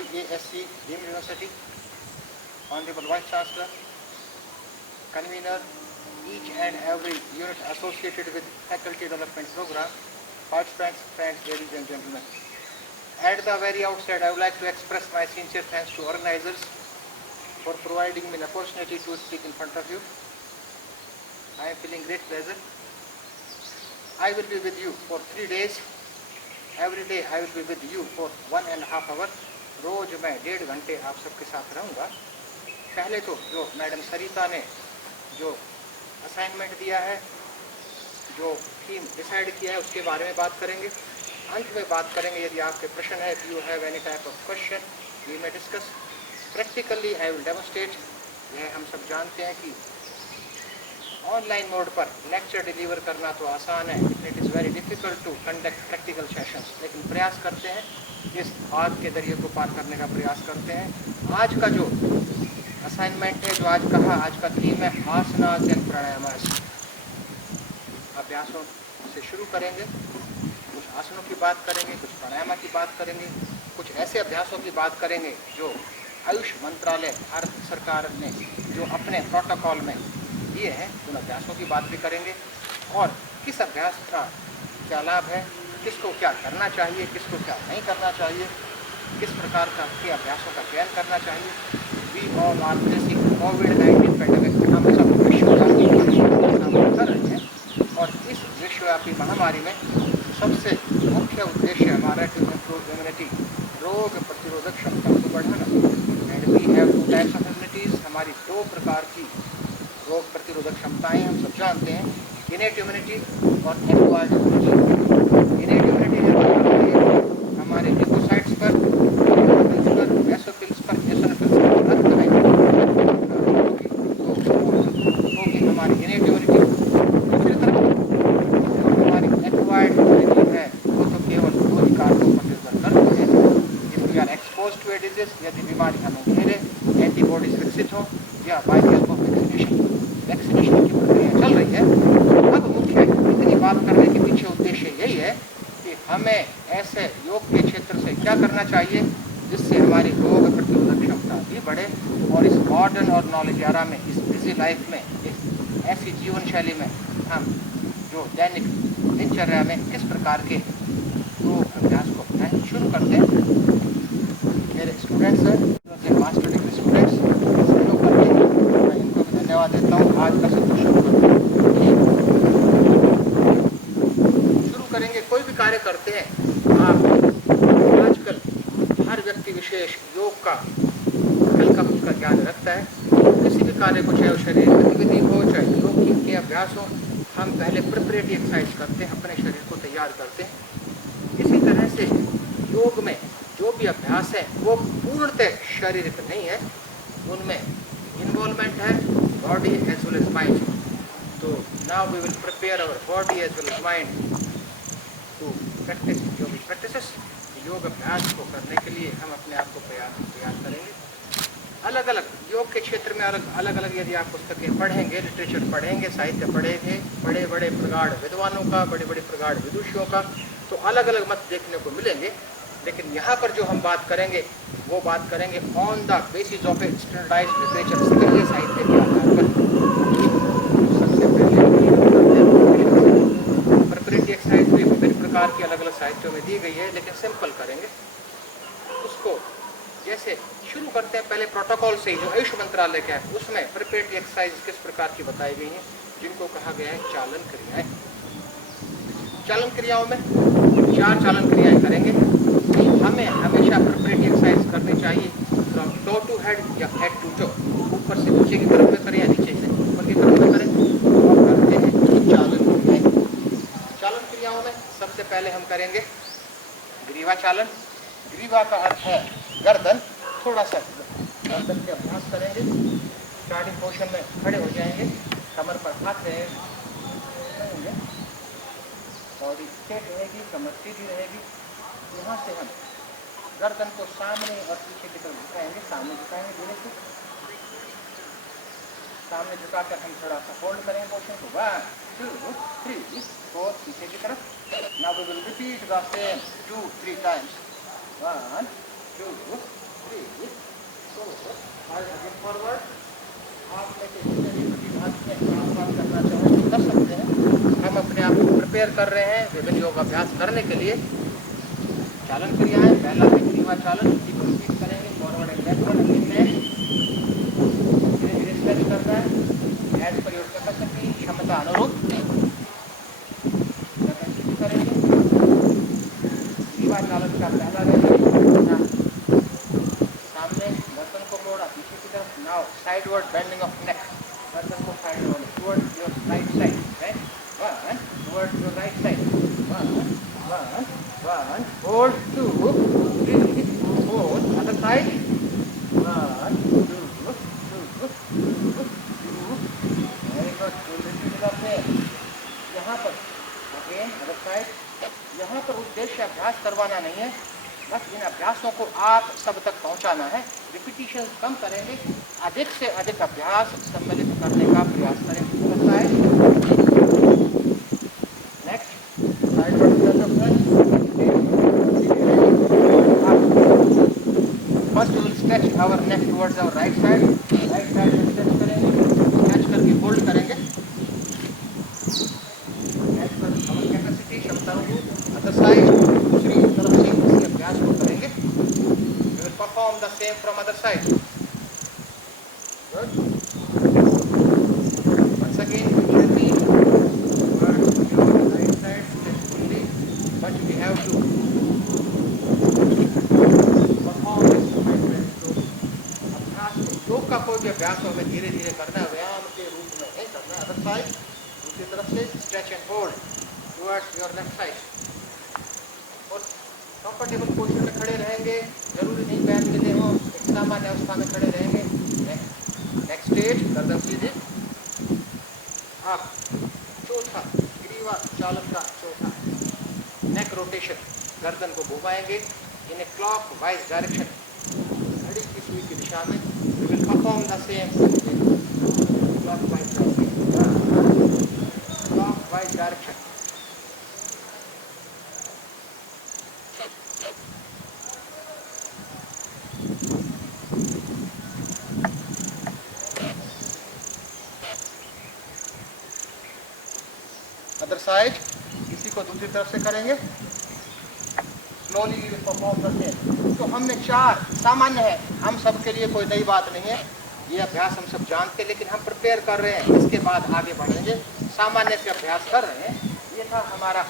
IASC Deemed University, Honorable Vice Chancellor, Convener, each and every unit associated with Faculty Development Program, participants, friends, ladies and gentlemen. At the very outset, I would like to express my sincere thanks to organizers for providing me an opportunity to speak in front of you. I am feeling great pleasure. I will be with you for 3 days. Every day I will be with you for 1.5 hours. रोज मैं 1.5 घंटे आप सबके साथ रहूँगा. पहले तो जो madam सरिता ने जो असाइनमेंट दिया है, जो थीम डिसाइड किया है, उसके बारे में बात करेंगे. अंत में बात करेंगे यदि आपके प्रश्न है, if you have any type of question, we may discuss. Practically I will demonstrate. यह हम सब जानते हैं कि ऑनलाइन मोड पर लेक्चर डिलीवर करना तो आसान है, it is very difficult to conduct practical sessions. लेकिन प्रयास करते हैं, इस आग के दरिए को पार करने का प्रयास करते हैं. आज का जो असाइनमेंट है, जो आज कहा, आज का थीम है आसनास एंड प्राणायामास. अभ्यासों से शुरू करेंगे, कुछ आसनों की बात करेंगे, कुछ प्राणायाम की बात करेंगे, कुछ ऐसे अभ्यासों की बात करेंगे जो आयुष मंत्रालय भारत सरकार ने जो अपने प्रोटोकॉल में दिए हैं, उन अभ्यासों की बात भी करेंगे. और किस अभ्यास का क्या लाभ है, किसको क्या करना चाहिए, किसको क्या नहीं करना चाहिए, किस प्रकार के अभ्यासों का चयन करना चाहिए. वी ऑल आर फेसिंग कोविड-19 पैंडेमिक. हम सब विश्वव्यापी सामना कर रहे हैं और इस विश्वव्यापी महामारी में सबसे मुख्य उद्देश्य हमारा टू इम्प्रूव इम्यूनिटी, रोग प्रतिरोधक क्षमता को बढ़ाना. And we have 2 types of immunities. हमारी 2 प्रकार की रोग प्रतिरोधक क्षमताएं हम सब जानते हैं, इनेट इम्यूनिटी और एक्वायर्ड इम्यूनिटी. इनेट इम्यूनिटी हमारे ल्यूकोसाइट्स पर, बेसोफिल्स पर, एसोफिल्स पर रक्त में होगी हमारी इनेट इम्यूनिटी. दूसरी तरफ हमारी एक्वायर्ड इम्यूनिटी है, वो तो केवल 2 ही कारकों पर निर्भर करती है. If we are expose to a disease, यदि बीमारी हमें घेरे, एंटीबॉडीज विकसित हो, या by the help of vaccination की प्रक्रिया चल रही है. अब मुख्य इतनी बात करने के पीछे उद्देश्य यही है कि हमें ऐसे योग के क्षेत्र से क्या करना चाहिए जिससे हमारी रोग प्रतिरोधक क्षमता भी बढ़े और इस मॉडर्न और नॉलेज एरा में, इस बिजी लाइफ में, इस ऐसी जीवन शैली में हम जो दैनिक दिनचर्या में किस प्रकार के योग अभ्यास को अपनाएं. शुरू करते हैं. मेरे स्टूडेंट्स हैं, मास्टर डिग्री स्टूडेंट्स, सहयोग करते हैं, मैं इनको भी धन्यवाद देता हूँ. आज का सत्र शुरू करते हैं. शुरू करेंगे. कोई भी कार्य करते हैं आप, आजकल हर व्यक्ति विशेष योग का हल्का फुल्का ज्ञान रखता है. किसी भी कार्य को, चाहे शरीर गतिविधि हो, चाहे योग के अभ्यास हो, हम पहले प्रिपरेटरी एक्सरसाइज करते हैं, अपने शरीर को तैयार करते हैं. इसी तरह से योग में जो भी अभ्यास है वो पूर्णतः शारीरिक नहीं है, उनमें इन्वॉल्वमेंट है body as well as mind. तो now we will prepare our body as well as mind to practice yogic practices. योग अभ्यास को करने के लिए हम अपने आप को तैयार करेंगे. अलग अलग योग के क्षेत्र में अलग अलग यदि आप पुस्तकें पढ़ेंगे, लिटरेचर पढ़ेंगे, साहित्य पढ़ेंगे, बड़े बड़े प्रगाढ़ विद्वानों का, बड़े बड़े प्रगाढ़ विदुषियों का, तो अलग अलग मत देखने को मिलेंगे. लेकिन यहाँ पर जो हम बात करेंगे वो बात करेंगे on the basis of a standardised literature, स्तरीय साहित्य के आधार पर. सबसे पहले प्रिपरेटरी एक्सरसाइज भी विभिन्न प्रकार के अलग अलग साहित्यों में दी गई है, लेकिन सिंपल करेंगे उसको. जैसे शुरू करते हैं पहले प्रोटोकॉल से ही, जो आयुष मंत्रालय का है, उसमें प्रिपरेटरी एक्सरसाइज किस प्रकार की बताई गई हैं, जिनको कहा गया है चालन क्रियाएं. चालन क्रियाओं में 4 चालन क्रियाएं करेंगे. हमें हमेशा प्रिपरेटरी एक्सरसाइज करनी चाहिए फ्रॉम टो टू हेड या हेड टू टो. ऊपर से नीचे की तरफ में करें या नीचे से ऊपर की तरफ में करें. और करते हैं चालन क्रियाएं. चालन क्रियाओं में सबसे पहले हम करेंगे ग्रीवा चालन. ग्रीवा का अर्थ है गर्दन. थोड़ा सा गर्दन के अभ्यास करेंगे. स्टार्टिंग पोर्शन में खड़े हो जाएंगे, कमर पर हाथ रहेंगे, बॉडी स्ट्रेट रहेगी, कमर सीधी रहेगी. यहाँ से हम गर्दन को सामने और पीछे की तरफ झुकाएंगे. सामने झुकाएंगे धीरे से, सामने झुकाकर हम थोड़ा सा होल्ड करेंगे पोर्शन को. 1 2 3 4 पीछे की तरफ. Now we will repeat the same 2-3 times. 1 2 3 4 5 again forward. आप में से जितने भी प्रतिभागी हैं काम बात करना चाहें तो कर सकते हैं। हम अपने आप को प्रिपेयर कर रहे हैं विभिन्न योगाभ्यास करने के लिए। चालन क्रियाएं, पहला है ग्रीवा चालन, इसी को रिपीट करेंगे फॉरवर्ड एंड बैकवर्ड। धीरे धीरे स्ट्रेच करना है एज पर योर कैपेसिटी, क्षमता अनुरूप करेंगे। ग्रीवा चालन का पहला रहेगा सामने, गर्दन को मोड़ा पीछे की तरफ। Now sideward bending of neck, गर्दन को sideward towards your right side, right 1 towards your right side 1 1 hold 2 3 4 other side 1 2 very good। यहाँ पर अगेन अदर साइड। यहाँ पर उद्देश्य अभ्यास करवाना नहीं है, बस इन अभ्यासों को आप सब तक पहुँचाना है। रिपीटिशन कम करेंगे, अधिक से अधिक अभ्यास सम्मिलित करने का प्रयास करेंगे। Next first will stretch our neck towards our right side. Right side में स्ट्रेच करेंगे, स्ट्रेच करके होल्ड करेंगे एज पर आवर कैपेसिटी, क्षमता अनुरूप। अदर साइड, दूसरी तरफ से इस अभ्यास को करेंगे। We will perform the same from other side. Good. Once again repeat towards your right side stretch fully, but we have to perform this movement slowly। अभ्यास योग का कोई भी अभ्यास हमें धीरे धीरे करना है, व्यायाम के रूप में नहीं करना है। अदर साइड, दूसरी तरफ से stretch and hold towards your left side. और कंफर्टेबल पोजीशन में खड़े रहेंगे, जरूरी नहीं पैर मिले हो, एक सामान्य अवस्था में खड़े रहेंगे। नेक्स्ट स्टेज, गर्दन सीधे आप। चौथा ग्रीवा चालन का चौथा, नेक रोटेशन, गर्दन को घुमाएंगे in a clockwise direction, घड़ी की सुई की दिशा में। We will perform the same clockwise direction. Other side, इसी को दूसरी तरफ से करेंगे। स्लोली परफॉर्म करते हैं। तो हमने 4 सामान्य है, हम सब के लिए कोई नई बात नहीं है, ये अभ्यास हम सब जानते हैं, लेकिन हम प्रिपेयर कर रहे हैं, इसके बाद आगे बढ़ेंगे। सामान्य से अभ्यास कर रहे हैं। ये था हमारा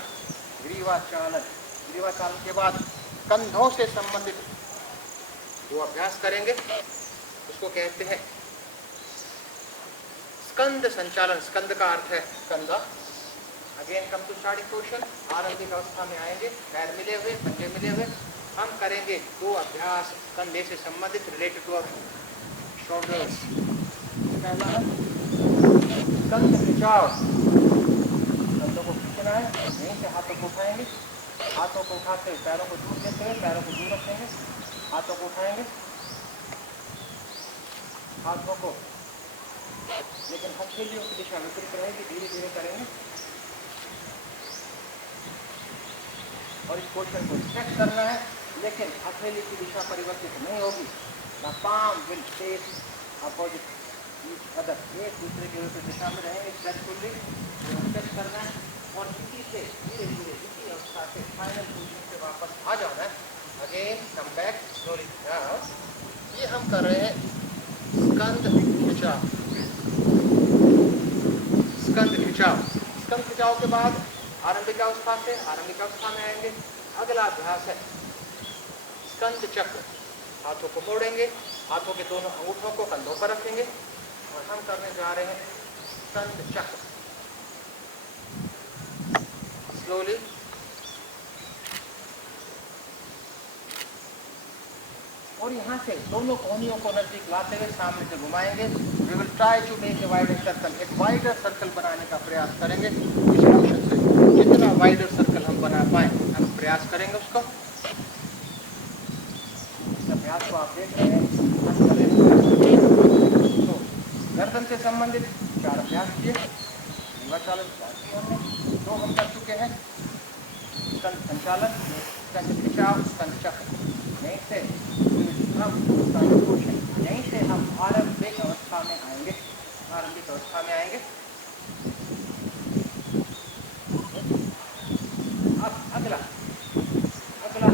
ग्रीवा चालन। ग्रीवा चालन के बाद कंधों से संबंधित जो अभ्यास करेंगे उसको कहते हैं स्कंद संचालन। स्कंद का अर्थ है कंधा। Again come to starting position, आरंभिक अवस्था में आएंगे, पैर मिले हुए, पंजे मिले हुए। हम करेंगे 2 अभ्यास कंधे से संबंधित, रिलेटेड टू शोल्डर्स। पहला है कंध खिंचाव, कंधों को खींचना है, यहीं से हाथों को उठाएंगे, हाथों को उठाते हुए पैरों को दूर लेते हुए, पैरों को दूर रखेंगे, हाथों को उठाएंगे, हाथों को, लेकिन हथेलियों की दिशा विपरीत रहेगी, धीरे धीरे करेंगे। और इस पोजीशन को स्ट्रेच करना है, लेकिन हथेली की दिशा परिवर्तित नहीं होगी। The palm will face opposite each other, एक दूसरे के विपरीत दिशा में रहेंगे। स्ट्रेचफुली स्ट्रेच करना है और इसी से धीरे धीरे इसी अवस्था से फाइनल पोजीशन से वापस आ जाना है। Again come back slowly. ये हम कर रहे हैं स्कंद खिंचाव। स्कंद खिंचाव, स्कंद खिंचाव के बाद आरंभिक अवस्था से आरंभिक अवस्था में आएंगे। अगला अभ्यास है स्कंद चक्र। हाथों को मोड़ेंगे, हाथों के दोनों अंगूठों को कंधों पर रखेंगे और हम करने जा रहे हैं स्कंद चक्र। स्लोली और यहाँ से दोनों कोहनियों को नजदीक लाते हुए सामने से घुमाएंगे। We will try to make a wider circle, एक वाइडर सर्कल बनाने का प्रयास करेंगे। इस मोशन से जितना वाइडर सर्कल हम बना पाए हम प्रयास करेंगे उसको। इस अभ्यास को आप देख रहे हैं। तो गर्दन से संबंधित 4 अभ्यास किए, ग्रीवा चालन 4 किए हमने, 2 हम कर चुके हैं। स्कंद संचालन, स्कंद खिंचाव, स्कंद चक्र। नेक्स्ट है अब स्टार्टिंग पोजीशन, यहीं से हम आरंभिक अवस्था में आएंगे। आरंभिक अवस्था में आएंगे। अब अगला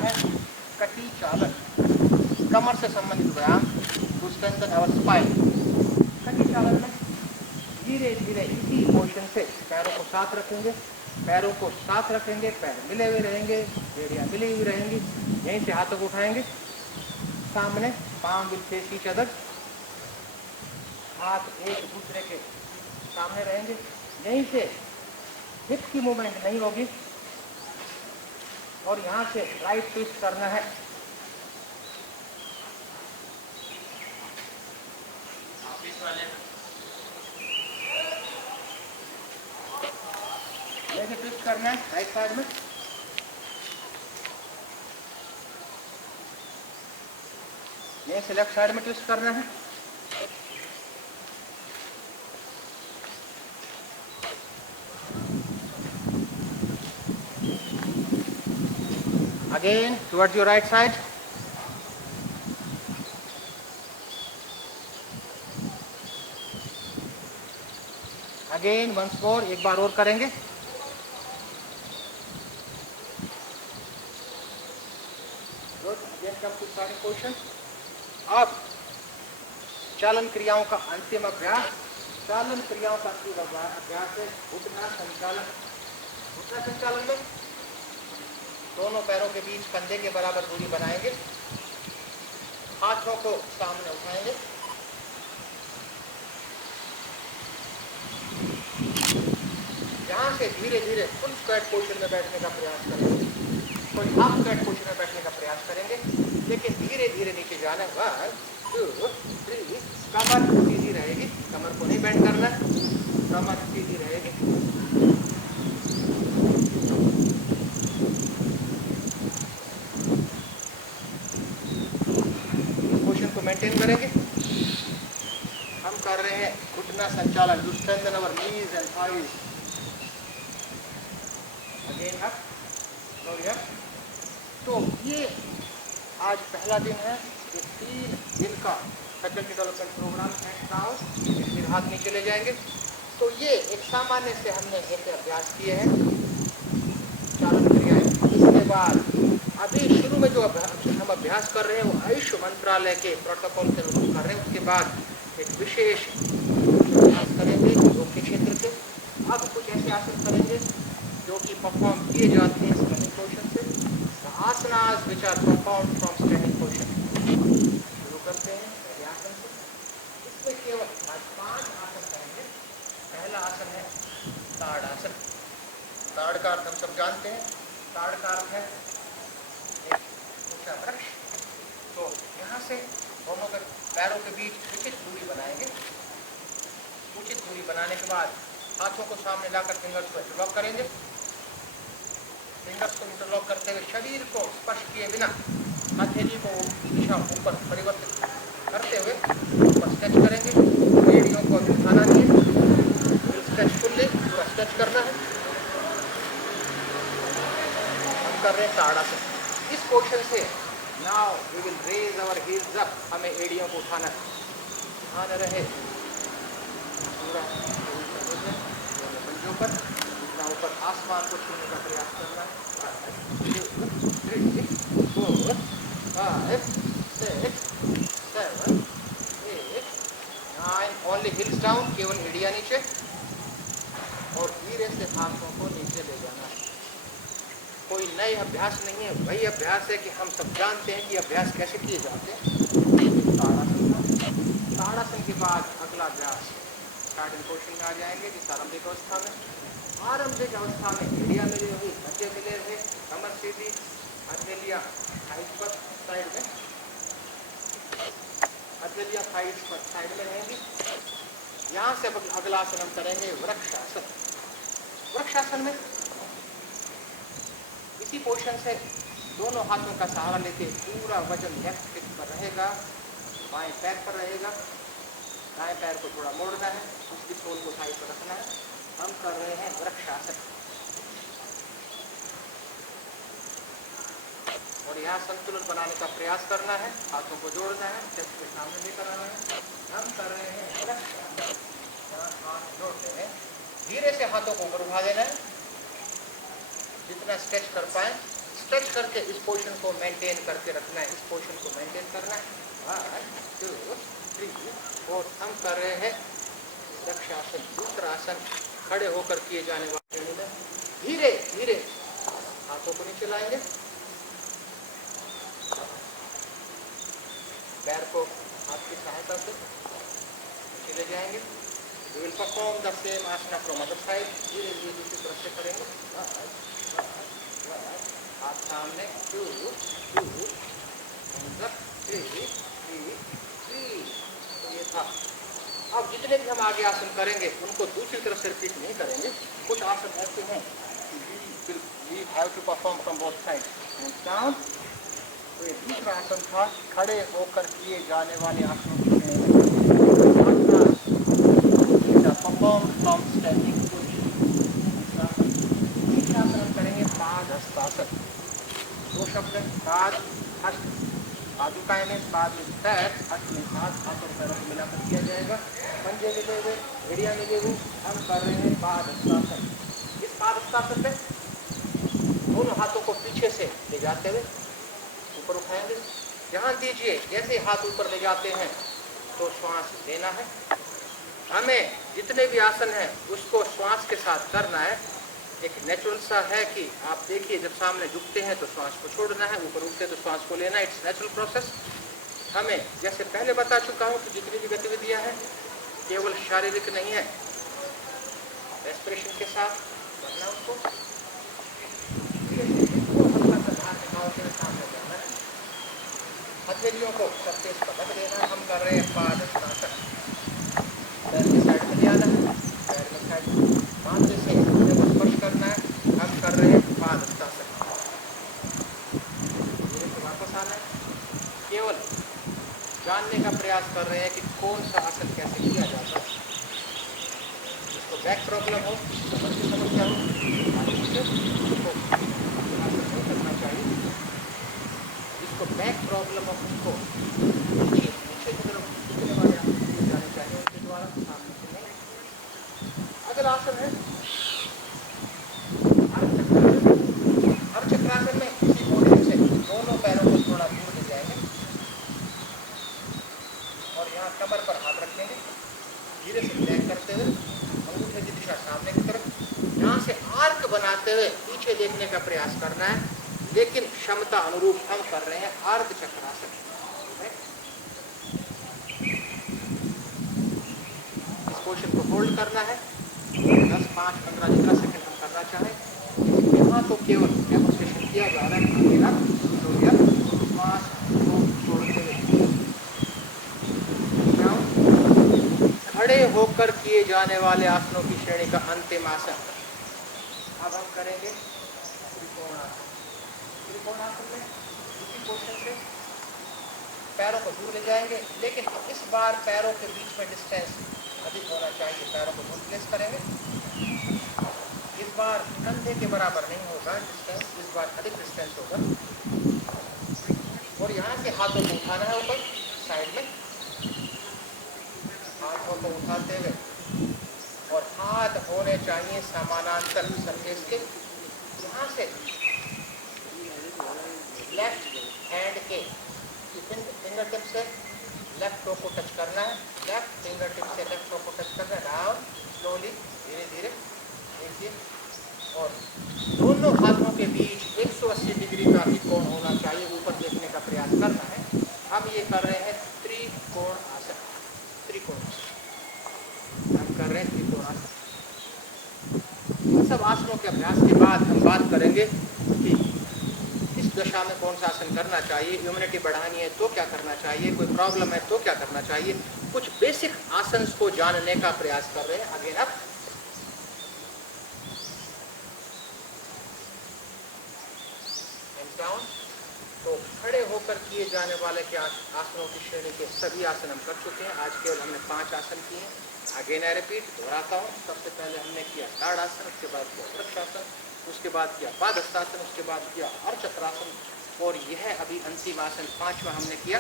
है कटी चालन, कमर से संबंधित व्यायाम टू स्ट्रेंथन आवर स्पाइन। कटी चालन में धीरे धीरे इसी मोशन से पैरों को साथ रखेंगे, पैरों को साथ रखेंगे, पैर मिले हुए रहेंगे, एड़ियाँ मिली हुई रहेंगी। यहीं से हाथों को उठाएंगे सामने, palm will face each other, हाथ एक दूसरे के सामने रहेंगे। यहीं से हिप की मूवमेंट नहीं होगी और यहाँ से राइट ट्विस्ट करना है। ऐसे ट्विस्ट करना है राइट साइड में। यहीं से लेफ्ट साइड में ट्विस्ट करना है। Again towards your right side. Again once more, एक बार और करेंगे। Good. Again come to starting position. अब चालन क्रियाओं का अंतिम अभ्यास, चालन क्रियाओं का अंतिम अभ्यास है घुटना संचालन। घुटना संचालन में दोनों पैरों के बीच कंधे के बराबर दूरी बनाएंगे, हाथों को सामने उठाएंगे, यहाँ से धीरे धीरे फुल स्क्वाट पोजीशन में बैठने का प्रयास करेंगे, कोई हाफ स्क्वाट पोजीशन में बैठने का प्रयास करेंगे, लेकिन धीरे धीरे नीचे जाना है। 1 2 3, कमर सीधी रहेगी, कमर को नहीं बेंड करना, कमर सीधी रहेगी। मेंटेन करेंगे। हम कर रहे हैं घुटना संचालन to strengthen our knees and thighs. Again up, slowly up. तो ये आज पहला दिन है, ये 3 दिन का फैकल्टी डेवलपमेंट प्रोग्राम है। फिर हाथ नीचे ले जाएंगे। तो ये एक सामान्य से हमने ऐसे अभ्यास किए हैं चालन क्रियाएं। इसके बाद अभी शुरू में जो हम अभ्यास कर रहे हैं वो आयुष मंत्रालय के प्रोटोकॉल के अनुरूप कर रहे हैं। उसके बाद एक विशेष अभ्यास करेंगे योग के क्षेत्र से। अब कुछ ऐसे आसन करेंगे जो कि परफॉर्म किए जाते हैं स्टैंडिंग पोजीशन से। The asanas which are performed from standing position। शुरू करते हैं पहले आसन से। इसमें केवल 5 आसन करेंगे। पहला आसन है ताड़ आसन। ताड़ का अर्थ हम सब जानते हैं। ताड़ का अर्थ है वृक्ष। तो यहाँ से दोनों के पैरों के बीच उचित दूरी बनाएंगे। उचित दूरी बनाने के बाद हाथों को सामने लाकर फिंगर्स को इंटरलॉक करेंगे। फिंगर्स को इंटरलॉक करते हुए शरीर को स्पर्श किए बिना हथेली को दिशा ऊपर परिवर्तित करते हुए ऊपर स्ट्रेच करेंगे। एड़ियों को उठाना नहीं है, स्ट्रेच फुल्ली पूरा स्ट्रेच करना है। हम कर रहे हैं ताड़ आसन। इस पोजीशन से now we will raise our heels up. हमें एड़ियों को उठाना है, ध्यान रहे पूरा पंजों पर, इतना ऊपर आसमान को छूने का प्रयास करना है। 3 4 5 6 7 8 9। ओनली हिल्स डाउन, केवल एड़ियाँ नीचे, और धीरे से हाथों को नीचे ले जाना है। कोई नए अभ्यास नहीं है, वही अभ्यास है कि हम सब जानते हैं कि अभ्यास कैसे किए जाते हैं। ताड़ासन के बाद अगला अभ्यास स्टार्टिंग पोजीशन में आ जाएंगे जिस आरंभिक अवस्था में। आरंभिक अवस्था में एड़ियाँ मिली हुई, मध्य मिले हुए, कमर सीधी, हथेलियाँ थाइस पर साइड में, हथेलियाँ थाइस पर साइड में रहेंगी। यहाँ से अगला आसन हम करेंगे वृक्षासन। वृक्षासन में इसी पोजीशन से दोनों हाथों का सहारा लेते पूरा वजन लेफ्ट हिप पर रहेगा, बाएं पैर पर रहेगा। दाएं पैर को थोड़ा मोड़ना है, उसकी सोल को थाई पर रखना है। हम कर रहे हैं वृक्षासन। और यहाँ संतुलन बनाने का प्रयास करना है, हाथों को जोड़ना है, चेस्ट के सामने लेकर आना है। हम कर रहे हैं हाथ जोड़ते हैं, धीरे से हाथों को ऊपर उठा देना है, जितना स्ट्रेच कर पाए स्ट्रेच करके इस पोजीशन को मेंटेन करके रखना है, इस पोजीशन को मेंटेन करना है। 1 2 3 4 हम कर रहे हैं वृक्षासन, दूसरा आसन खड़े होकर किए जाने वाले में धीरे धीरे हाथों को नीचे लाएंगे, पैर को हाथ की सहायता से नीचे ले जाएंगे। We will perform the same asana from other side. धीरे धीरे दूसरी तरफ से करेंगे। हाथ सामने 2 2 3 3। तो ये था। अब जितने भी हम आगे आसन करेंगे उनको दूसरी तरफ से रिपीट नहीं करेंगे। कुछ आसन ऐसे हैं we have to perform from both sides. And down. तो ये दूसरा आसन था, खड़े होकर किए जाने वाले आसनों की परफॉर्म फ्रॉम स्टैंडिंग पोजीशन। आसन हम करेंगे पादहस्तासन। 2 शब्द हैं, पाद हस्त। पादुकाएं में पाद में पैर, हस्त में हाथ, हाथों पैरों को मिलाकर किया जाएगा। पंजे मिले हुए, एड़ियाँ मिले हुए, हम कर रहे हैं पादहस्तासन। इस पादहस्तासन में दोनों हाथों को पीछे से ले जाते हुए ऊपर उठाएंगे। ध्यान दीजिए, जैसे हाथ ऊपर ले जाते हैं तो श्वास लेना है। हमें जितने भी आसन हैं उसको श्वास के साथ करना है। एक नेचुरल सा है कि आप देखिए, जब सामने झुकते हैं तो श्वास को छोड़ना है, ऊपर उठते तो श्वास को लेना है। It's natural process. हमें जैसे पहले बता चुका हूँ कि जितनी भी गतिविधियाँ हैं केवल शारीरिक नहीं है, रेस्पिरेशन के साथ करना उसको। सामने हथेलियों को सरफेस पर रख देना। हम कर रहे हैं पादहस्तासन। पैर के साइड में ले आना है, पैर में साइड माथे से को स्पर्श करना है। हम कर रहे हैं पादहस्तासन। धीरे से वापस आना है। केवल जानने का प्रयास कर रहे हैं कि कौन सा आसन कैसे किया जाता है। जिसको बैक प्रॉब्लम हो, कमर की समस्या हो, करना चाहिए। जिसको बैक प्रॉब्लम हो उसको नीचे की तरफ झुकने वाले आसन जाने चाहिए उनके द्वारा, सामने से नहीं। अगला आसन है अर्धचक्रासन में इसी पोजीशन से दोनों पैरों को थोड़ा दूर ले जाएंगे और यहाँ कमर पर हाथ रखेंगे। धीरे से बैक करते हुए अंगूठे की दिशा सामने की तरफ, यहाँ से आर्क बनाते हुए पीछे देखने का प्रयास करना है, लेकिन क्षमता अनुरूप हम कर रहे हैं अर्धचक्रासन। इस पोजीशन को होल्ड करना है 10 5 15 जितना सेकंड हम करना चाहें। यहाँ तो केवल डेमोन्स्ट्रेशन किया जा रहा है। श्वास को छोड़ते हुए खड़े होकर किए जाने वाले आसनों की श्रेणी का अंतिम आसन। अब हम करेंगे त्रिकोणासन। त्रिकोणासन में इसी पोजीशन से पैरों को दूर ले जाएंगे, लेकिन इस बार पैरों के बीच में डिस्टेंस अधिक होना चाहिए। पैरों को दूर प्लेस करेंगे। इस बार कंधे के बराबर नहीं होगा डिस्टेंस, इस बार अधिक डिस्टेंस होगा। और यहाँ से हाथों को उठाना है ऊपर साइड में, हाथों को उठाते हुए, और हाथ होने चाहिए समानांतर सरफेस के। यहाँ से लेफ्ट हैंड के फिंगर टिप से लेफ्ट टो को टच करना है, लेफ्ट फिंगर टिप से लेफ्ट टो को टच करना है। डाउन स्लोली, धीरे धीरे देखिए। और दोनों हाथों के बीच 180 डिग्री का भी कोण होना चाहिए, ऊपर देखने का प्रयास करना है। हम ये कर रहे हैं त्रिकोण आसन। त्रिकोण हम कर रहे हैं त्रिकोण आसन। इन सब आसनों के अभ्यास के बाद हम बात करेंगे कि इस दशा में कौन सा आसन करना चाहिए, इम्यूनिटी बढ़ानी है तो क्या करना चाहिए, कोई प्रॉब्लम है तो क्या करना चाहिए। कुछ बेसिक आसन्स को जानने का प्रयास कर रहे हैं। अगेन आप डाउन। तो खड़े होकर किए जाने वाले के आसनों की श्रेणी के सभी आसन हम कर चुके हैं। आज केवल हमने 5 आसन किए हैं। अगेन आई रिपीट, दोहराता हूँ। सबसे पहले हमने किया ताड़ासन, उसके बाद किया वृक्षासन, उसके बाद किया पादहस्तासन, उसके बाद किया अर्धचक्रासन, और यह अभी अंतिम आसन 5वां हमने किया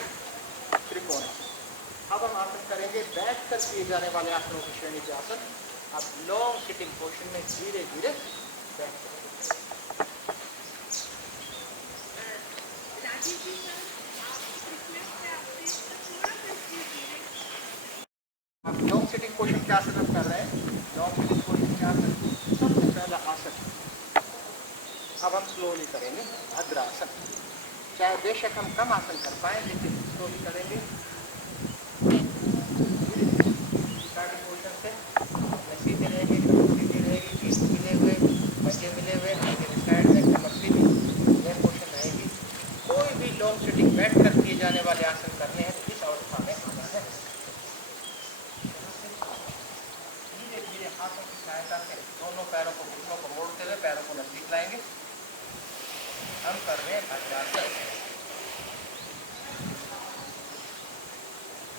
त्रिकोणासन। अब हम आसन करेंगे बैठ कर किए जाने वाले आसनों की श्रेणी के आसन। अब लॉन्ग सिटिंग पोजिशन में धीरे धीरे बैठ करेंगे। अब लॉन्ग सिटिंग पोजिशन के आसन हम कर रहे हैं। लॉन्ग सिटिंग पोजिशन के आसन सबसे पहला आसन अब हम स्लोली करेंगे भद्रासन। चाहे बेशक हम कम आसन कर पाए लेकिन स्लोली करेंगे। स्टार्टिंग पोजिशन से सीधी रहेगी, सीधी रहेगी, पीठ मिले हुए, पंजे मिले हुए, आगे साइड में कमर सीधी, यह पोजिशन रहेगी। कोई भी लॉन्ग सिटिंग बैठ कर किए जाने वाले आसन करने हैं तो इस अवस्था में आना है। धीरे धीरे हाथों की सहायता से दोनों पैरों को, घुटनों को मोड़ते हुए पैरों को नजदीक लाएंगे। हम कर रहे हैं भद्रासन।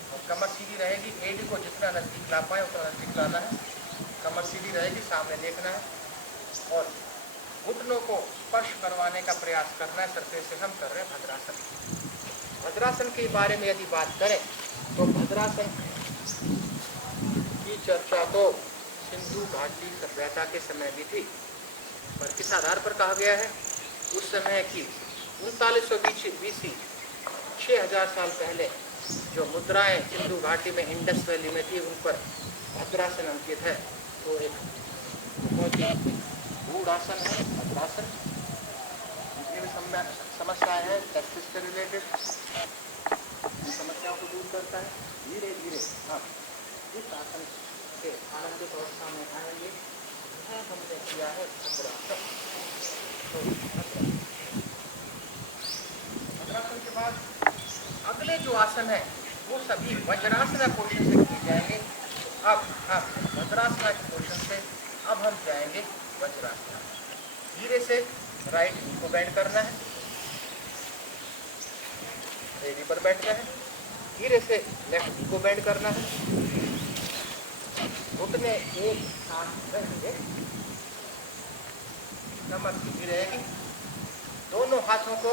और कमर सीधी रहेगी, एडी को जितना नजदीक ला पाए उतना नजदीक लाना है। कमर सीधी रहेगी, सामने देखना है और घुटनों को स्पर्श करवाने का प्रयास करना है सरफेस से। हम कर रहे हैं भद्रासन। भद्रासन के बारे में यदि बात करें तो भद्रासन की चर्चा तो सिंधु घाटी सभ्यता के समय भी थी, पर किस आधार पर कहा गया है? उस समय की 3900 BC 6000 साल पहले जो मुद्राएं सिंधु घाटी में इंडस वैली में थी उन पर भद्रासन अंकित है। तो एक बहुत ही गूढ़ आसन है भद्रासन। जितनी भी समस्याएं हैं टेस्टिस से रिलेटेड इन समस्याओं को दूर करता है। धीरे धीरे हम इस आसन से आनंदित अवस्था में आएंगे। यह हमने किया है भद्रासन। तो भद्रासन के बाद अगले जो आसन है वो सभी वज्रासन पोजिशन से किए जाएंगे। अब हम भद्रासन की पोजिशन से अब हम जाएंगे वज्रासन। धीरे से राइट नी को बेंड करना है, रेडी पर बैठना है। धीरे से लेफ्ट नी को बेंड करना है, घुटने एक साथ रहेंगे, कमर सीधी रहेगी, दोनों हाथों को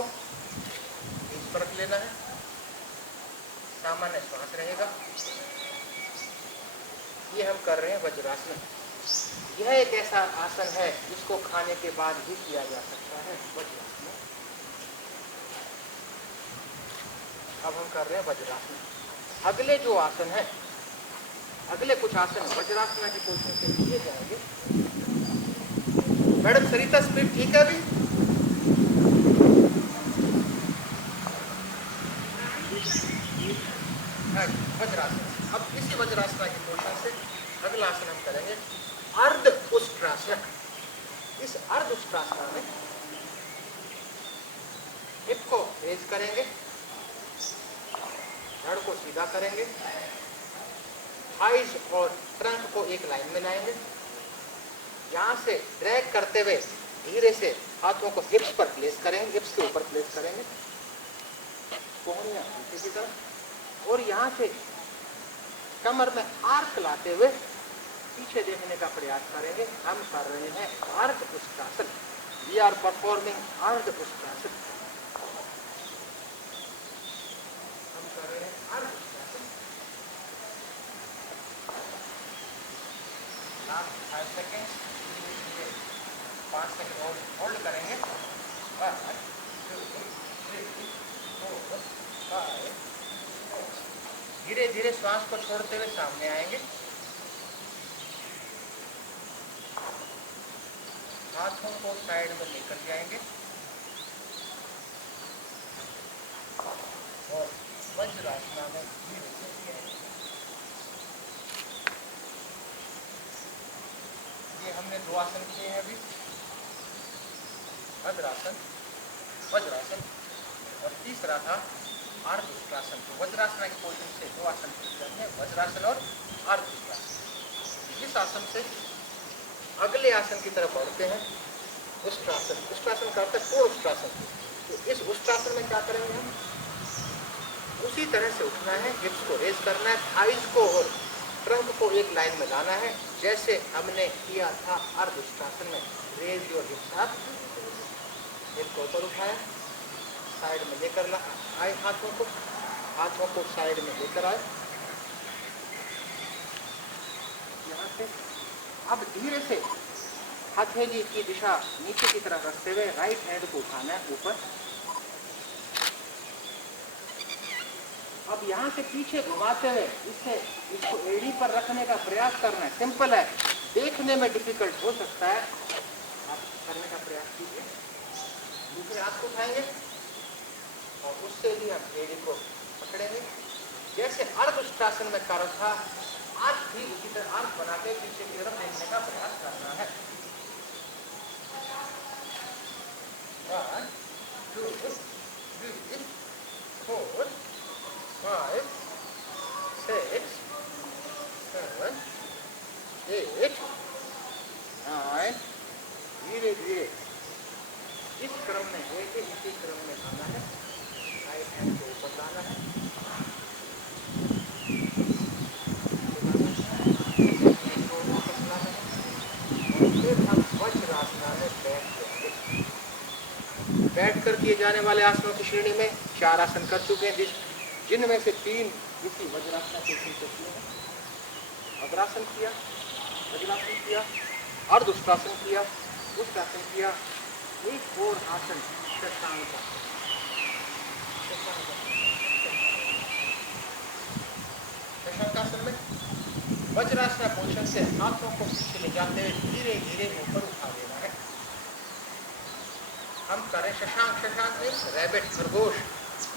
इस पर रख लेना है, सामान्य श्वास रहेगा। ये हम कर रहे हैं वज्रासन। यह एक ऐसा आसन है जिसको खाने के बाद भी किया जा सकता है वज्रासन। अब हम कर रहे हैं वज्रासन। अगले जो आसन है, अगले कुछ आसन वज्रासन की पोजीशन से किए जाएंगे। मैडम सरिता स्पीड ठीक है अभी? वज्रासन। अब इसी वज्रासन की पोजीशन से अगला आसन हम करेंगे अर्ध उष्ट्रासन। इस अर्ध उष्ट्रासन में हिप को रेज करेंगे, धड़ को सीधा करेंगे, थाइज और ट्रंक को एक लाइन में लाएंगे। यहाँ से ड्रैग करते हुए धीरे से हाथों को हिप्स पर प्लेस करेंगे, हिप्स के ऊपर प्लेस करेंगे, कोहनियां पीछे की तरफ, और यहाँ से कमर में आर्क लाते हुए पीछे देखने का प्रयास करेंगे। हम कर रहे हैं अर्ध उष्ट्रासन। वी आर परफॉर्मिंग अर्ध उष्ट्रासन। हम कर रहे हैं अर्ध उष्ट्रासन। लास्ट 5 सेकेंड, 5 सेकेंड और होल्ड करेंगे। 1 2 3 4 5। धीरे धीरे श्वास को छोड़ते हुए सामने आएंगे। हाथों को साइड में लेकर जाएंगे और वज्रासन में धीरे से जाएंगे। ये हमने 2 आसन किए हैं अभी, भद्रासन, वज्रासन, और तीसरा था अर्ध उष्ट्रासन। तो वज्रासन की पोजीशन से 2 आसन करते हैं, वज्रासन और अर्ध उष्ट्रासन। इस आसन से अगले आसन की तरफ बढ़ते हैं, उष्ट्रासन। उष्ट्रासन करते हैं पूर्ण उष्ट्रासन। तो इस उष्ट्रासन में क्या करेंगे हम? उसी तरह से उठना है, हिप्स को रेज करना है, थाइज को और ट्रंक को एक लाइन में लाना है, जैसे हमने किया था अर्ध उष्ट्रासन में। Raise your hips up, hip को ऊपर उठाया, साइड में लेकर आए, हाथों को साइड में लेकर आए यहाँ से। अब धीरे से हथेली की दिशा नीचे की तरफ रखते हुए राइट हैंड को उठाना है ऊपर। अब यहाँ से पीछे घुमाते हुए इसको एड़ी पर रखने का प्रयास करना है। सिंपल है, देखने में डिफिकल्ट हो सकता है, आप करने का प्रयास कीजिए। दूसरे हाथ को उठाएंगे और उससे भी हम एड़ी को पकड़ेंगे जैसे अर्धउष्टासन में कर था। आज भी उसी तरह अर्ध बना के पीछे की तरफ देखने का प्रयास करना है। 1 2 3 4 5 6 7 8 9। धीरे धीरे इस क्रम में है कि इसी क्रम में आना है। राइट हैंड को ऊपर लाना है, और फिर हम वज्रासन में बैठकर किए जाने वाले आसनों की श्रेणी में 4 आसन कर चुके हैं, जिनमें से 3 इसी वज्रासन के किए हैं। वज्रासन किया, वज्रासन किया, अर्धउष्टासन किया, उष्टासन किया, एक और आसन शशांक। शशांकासन में वज्रासन पोजीशन से हाथों को पीछे ले जाते हुए धीरे धीरे ऊपर उठा देना है। हम करें शशांक। शशांक मीन्स रैबिट, खरगोश।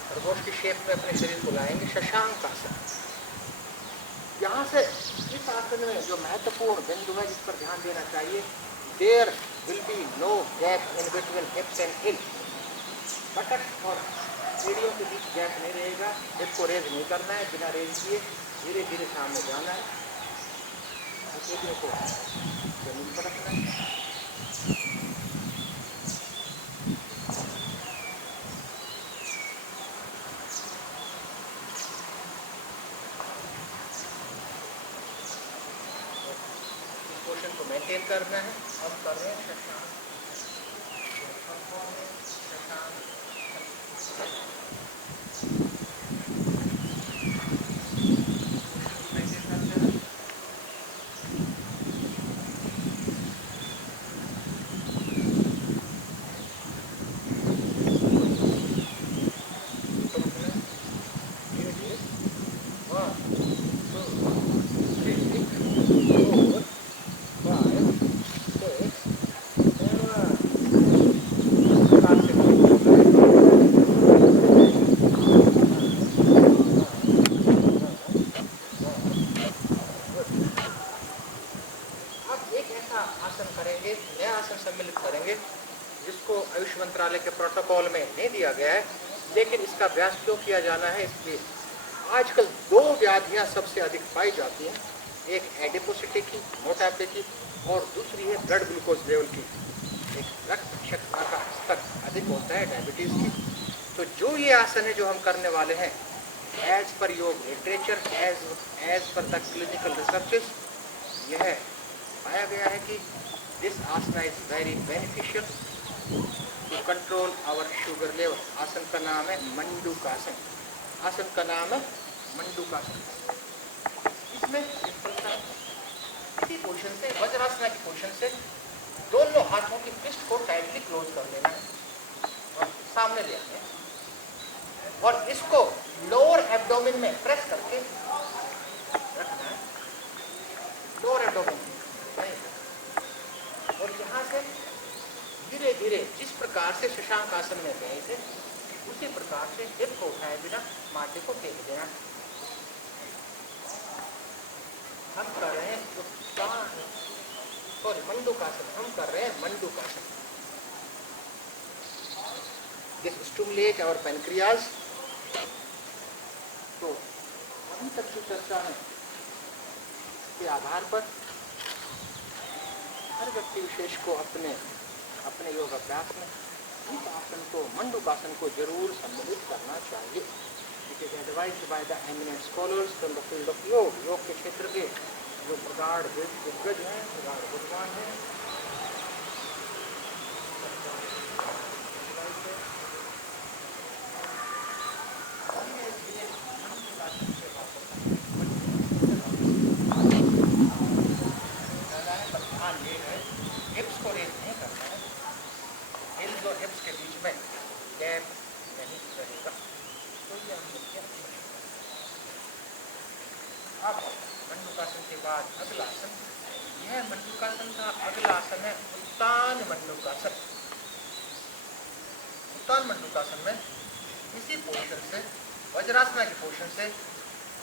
खरगोश की शेप में अपने शरीर को लाएंगे, शशांक आसन। यहाँ से इस आसन में जो महत्वपूर्ण बिंदु है जिस पर ध्यान देना चाहिए, there will be no gap in between hips and heel. Buttock और एड़ियों के बीच गैप नहीं रहेगा। हिप को रेज नहीं करना है, बिना रेज किए धीरे धीरे सामने जाना है। एड़ियों को जमीन पर रखना है। पोजीशन को मेंटेन करना है। हम कर रहे हैं शशांक। मंत्रालय के प्रोटोकॉल में नहीं दिया गया है, लेकिन इसका अभ्यास क्यों किया जाना है, इसलिए आजकल 2 व्याधियां सबसे अधिक पाई जाती हैं। एक एडिपोसिटी की, मोटापे की, और दूसरी है ब्लड ग्लूकोज लेवल की। एक रक्त शर्करा का स्तर अधिक होता है, डायबिटीज की। तो जो ये आसन है जो हम करने वाले हैं, as per yoga literature, as per the clinical researches, यह पाया गया है कि this asana is very beneficial to control our sugar level. आसन का नाम है मंडूकासन। आसन का नाम है मंडूकासन। इसमें इसी पोजीशन से, वज्रासना की पोजीशन से, दोनों हाथों की फिस्ट को टाइटली क्लोज कर लेना है और सामने ले आना है और इसको लोअर एब्डोमेन में प्रेस करके रखना है। लोअर एब्डोमेन और यहाँ से धीरे धीरे जिस प्रकार से शशांक आसन में गए थे उसी प्रकार से हिप को उठाए बिना माथे को टेक देना। हम कर रहे हैं मंडूकासन। हम कर रहे हैं Mandukasana. This stimulate our pancreas. तो अभी तक की चर्चा में के आधार पर हर व्यक्ति विशेष को अपने योग अभ्यास में इस आसन को, मंडूकासन को जरूर सम्मिलित करना चाहिए। It is advised by the eminent scholars from the field of योग। योग के क्षेत्र के जो प्रगाढ़ दिग्गज हैं, प्रगाढ़ विद्वान हैं, बाद अगला आसन, यह मंडूकासन का अगला आसन है उत्तान मंडूकासन। उत्तान मंडूकासन में इसी पोजीशन से, वज्रासना की पोजीशन से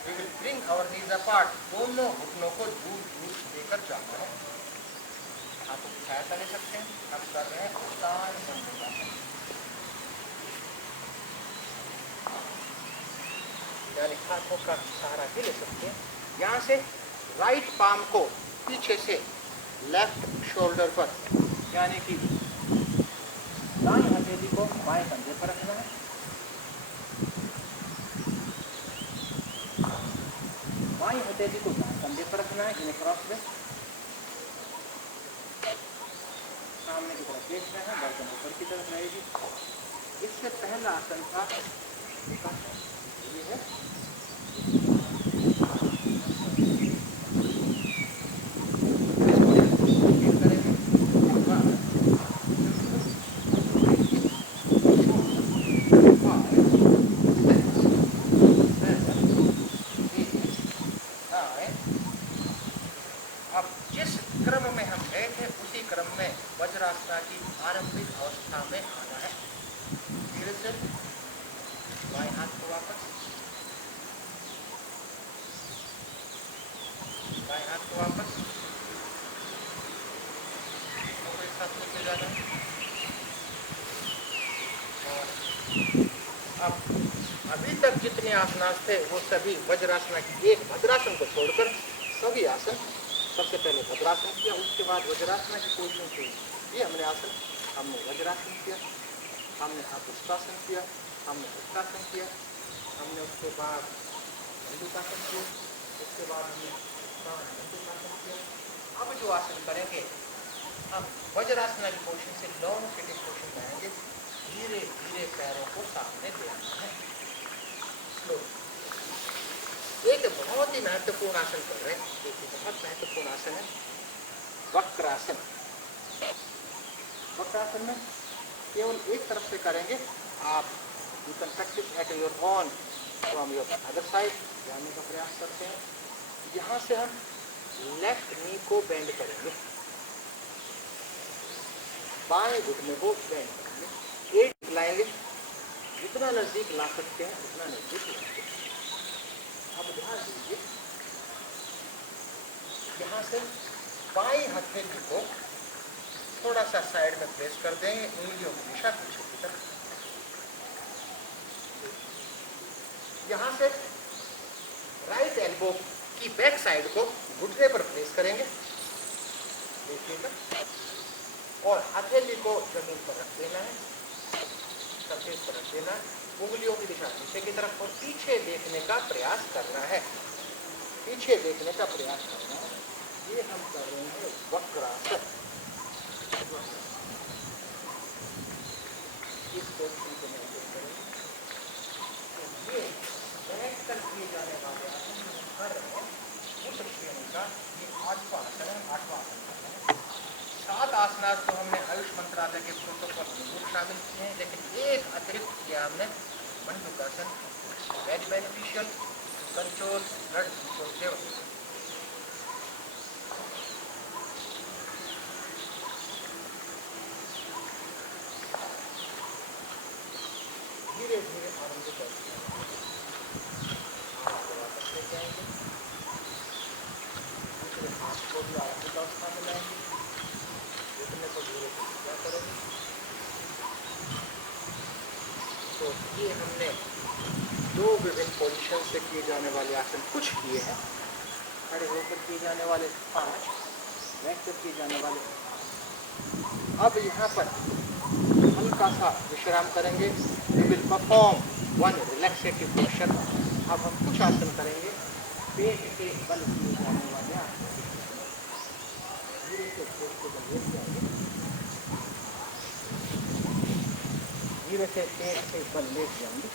we will bring our knees apart, दोनों घुटनों को दूर दूर लेकर जाना है। हाथों की सहायता ले सकते हैं। हम कर रहे हैं उत्तान मंडूकासन, यानी हाथों का सहारा भी ले सकते हैं। यहाँ से राइट पाम को पीछे से लेफ्ट शोल्डर पर, यानी कि दाएं हथेली को बाएं कंधे पर रखना है। बाएं हथेली को दाएं कंधे पर रखना है, इन्हें क्रॉस में सामने की तरफ देखना है, गर्दन ऊपर की तरफ रहेगी। इससे पहला आसन था ये है वज्रासना की आरंभिक अवस्था में आना है। धीरे से बाएं हाथ को वापस, बाएं हाथ को वापस एक साथ लेके जाना है। और अब अभी तक जितने आसनास थे वो सभी वज्रासना की, एक भद्रासन को छोड़कर सभी आसन, सबसे पहले भद्रासन किया, उसके बाद वज्रासना की पोजीशन थी ये हमने आसन, हमने वज्रासन किया, हमने पुष्पासन किया, हमने उत्तासन किया, हमने उसके बाद मंडूकासन किया, उसके बाद हमने मंडूकासन किया। अब जो आसन करेंगे हम वज्रासना की पोजीशन से लॉन्ग सिटिंग पोजीशन में आएंगे। धीरे धीरे पैरों को सामने ले आना है, स्लो। एक बहुत ही महत्वपूर्ण आसन कर रहे हैं, एक बहुत महत्वपूर्ण आसन है वक्रासन। वक्रासन में केवल एक तरफ से करेंगे आप, you can practice at your own from your other side, जाने का प्रयास करते हैं। यहाँ से हम लेफ्ट नी को बेंड करेंगे, बाएं घुटने को बेंड करेंगे, एक लाएंगे, जितना नजदीक ला सकते हैं उतना नजदीक लाएंगे। अब ध्यान दीजिए, यहाँ से बाईं हथेली को थोड़ा सा साइड में प्रेस कर देंगे, उंगलियों की दिशा पीछे की तरफ। यहाँ से राइट एल्बो की बैक साइड को घुटने पर प्रेस करेंगे, देखिएगा, और हथेली को जमीन पर रख देना है, सरफेस पर रख देना है, उंगलियों की दिशा पीछे की तरफ, और पीछे देखने का प्रयास करना है, पीछे देखने का प्रयास करना है। ये हम कर रहे हैं वक्रासन। इस पोजीशन को मेंटेन करेंगे। ये बैठ कर किए जाने वाले आसन कर रहे हैं उस श्रेणी का ये 8वां आसन है, 8वां आसन कर रहे हैं। 7 आसनास तो हमने आयुष मंत्रालय के प्रोटोकॉल में शामिल किए हैं, लेकिन एक अतिरिक्त किया हमने Mandukasana, very beneficial control blood glucose level. धीरे धीरे आरंभ करते हैं, हाथ को वापस ले जाएंगे, दूसरे हाथ को भी आरंभिक अवस्था में लाएंगे, घुटने को धीरे से सीधा करेंगे। तो ये हमने 2 विभिन्न पोजीशन से किए जाने वाले आसन कुछ किए हैं। खड़े होकर किए जाने वाले 5, बैठकर किए जाने वाले 5। अब यहाँ पर हल्का सा विश्राम करेंगे। We will perform 1 relaxative posture. अब हम कुछ आसन करेंगे पेट के बल किए जाने वाले आसन। धीरे से पेट के बल लेट जाएंगे, धीरे से पेट के बल लेट जाएंगे।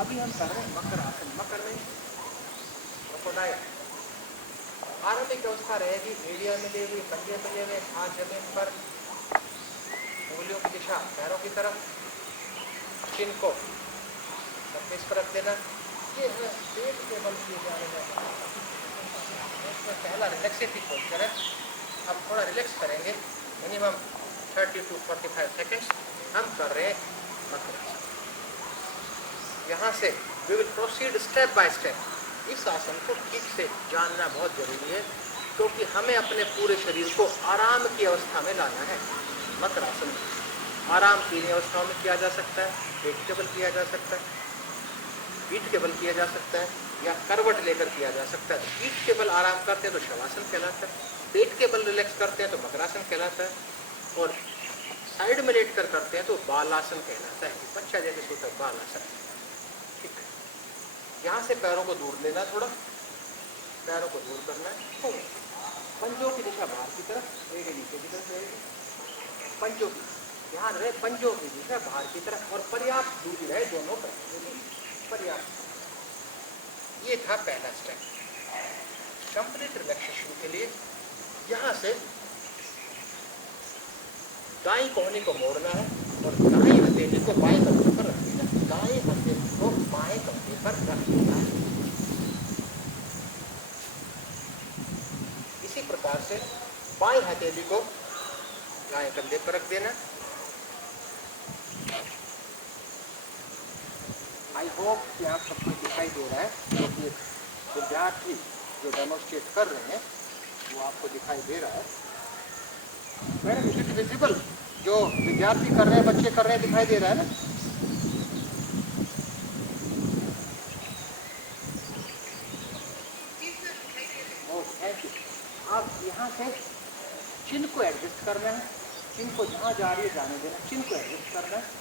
अभी हम कर रहे हैं मकर आसन। मकर में क्रोकोडाइल आरंभिक अवस्था रहेगी, एड़ियां मिले हुए, पंजे मिले हुए, हाथ जमीन पर, उंगलियों की दिशा पैरों की तरफ, चिन को सरफेस पर रख देना। ये है पेट के बल किए जाने वाला। पहला रिलैक्सेटिव पोस्चर है। हम थोड़ा रिलैक्स करेंगे, मिनिमम 30 to 45 सेकेंड्स हम कर रहे हैं मकरासन। यहाँ से we will proceed step by step. इस आसन को ठीक से जानना बहुत जरूरी है, क्योंकि हमें अपने पूरे शरीर को आराम की अवस्था में लाना है। मकरासन आराम 3 अवस्थाओं में किया जा सकता है। पेट के बल किया जा सकता है, पीठ के बल किया जा सकता है, या करवट लेकर किया जा सकता है। पीठ के बल आराम करते हैं तो शवासन कहलाता है, पेट के बल रिलैक्स करते हैं तो मकरासन कहलाता है, और साइड में लेट कर करते हैं तो बालासन कहलाता है। बच्चा जैसे सोता है, बालासन। ठीक है, यहाँ से पैरों को दूर लेना, थोड़ा पैरों को दूर करना है। तो पंजों की दिशा बाहर की तरफ, एक नीचे की तरफ रहेगी। पंजों की ध्यान रहे, पंजों की दिशा बाहर की तरफ, और पर्याप्त दूरी रहे दोनों पैरों की, पर्याप्त। ये था पहला स्टेप। कंप्लीट रिलैक्सेशन के लिए यहाँ से दाईं कोहनी को मोड़ना है और दाईं हथेली को बाएं कंधे पर रख देना है। दाईं हथेली को बाएं कंधे पर रख देना है। इसी प्रकार से बाएं हथेली को दाएं कंधे पर रख देना। आई होप कि आप सबको दिखाई दे रहा है, क्योंकि विद्यार्थी जो डेमोन्स्ट्रेट कर रहे हैं वो आपको दिखाई दे रहा है। Madam, is it visible? जो विद्यार्थी कर रहे हैं, बच्चे कर रहे हैं, दिखाई दे रहा है ना? ओह, थैंक यू। आप यहाँ से चिन को एडजस्ट करना है, चिन को जहाँ जा रही है जाने देना, चिन को एडजस्ट करना है।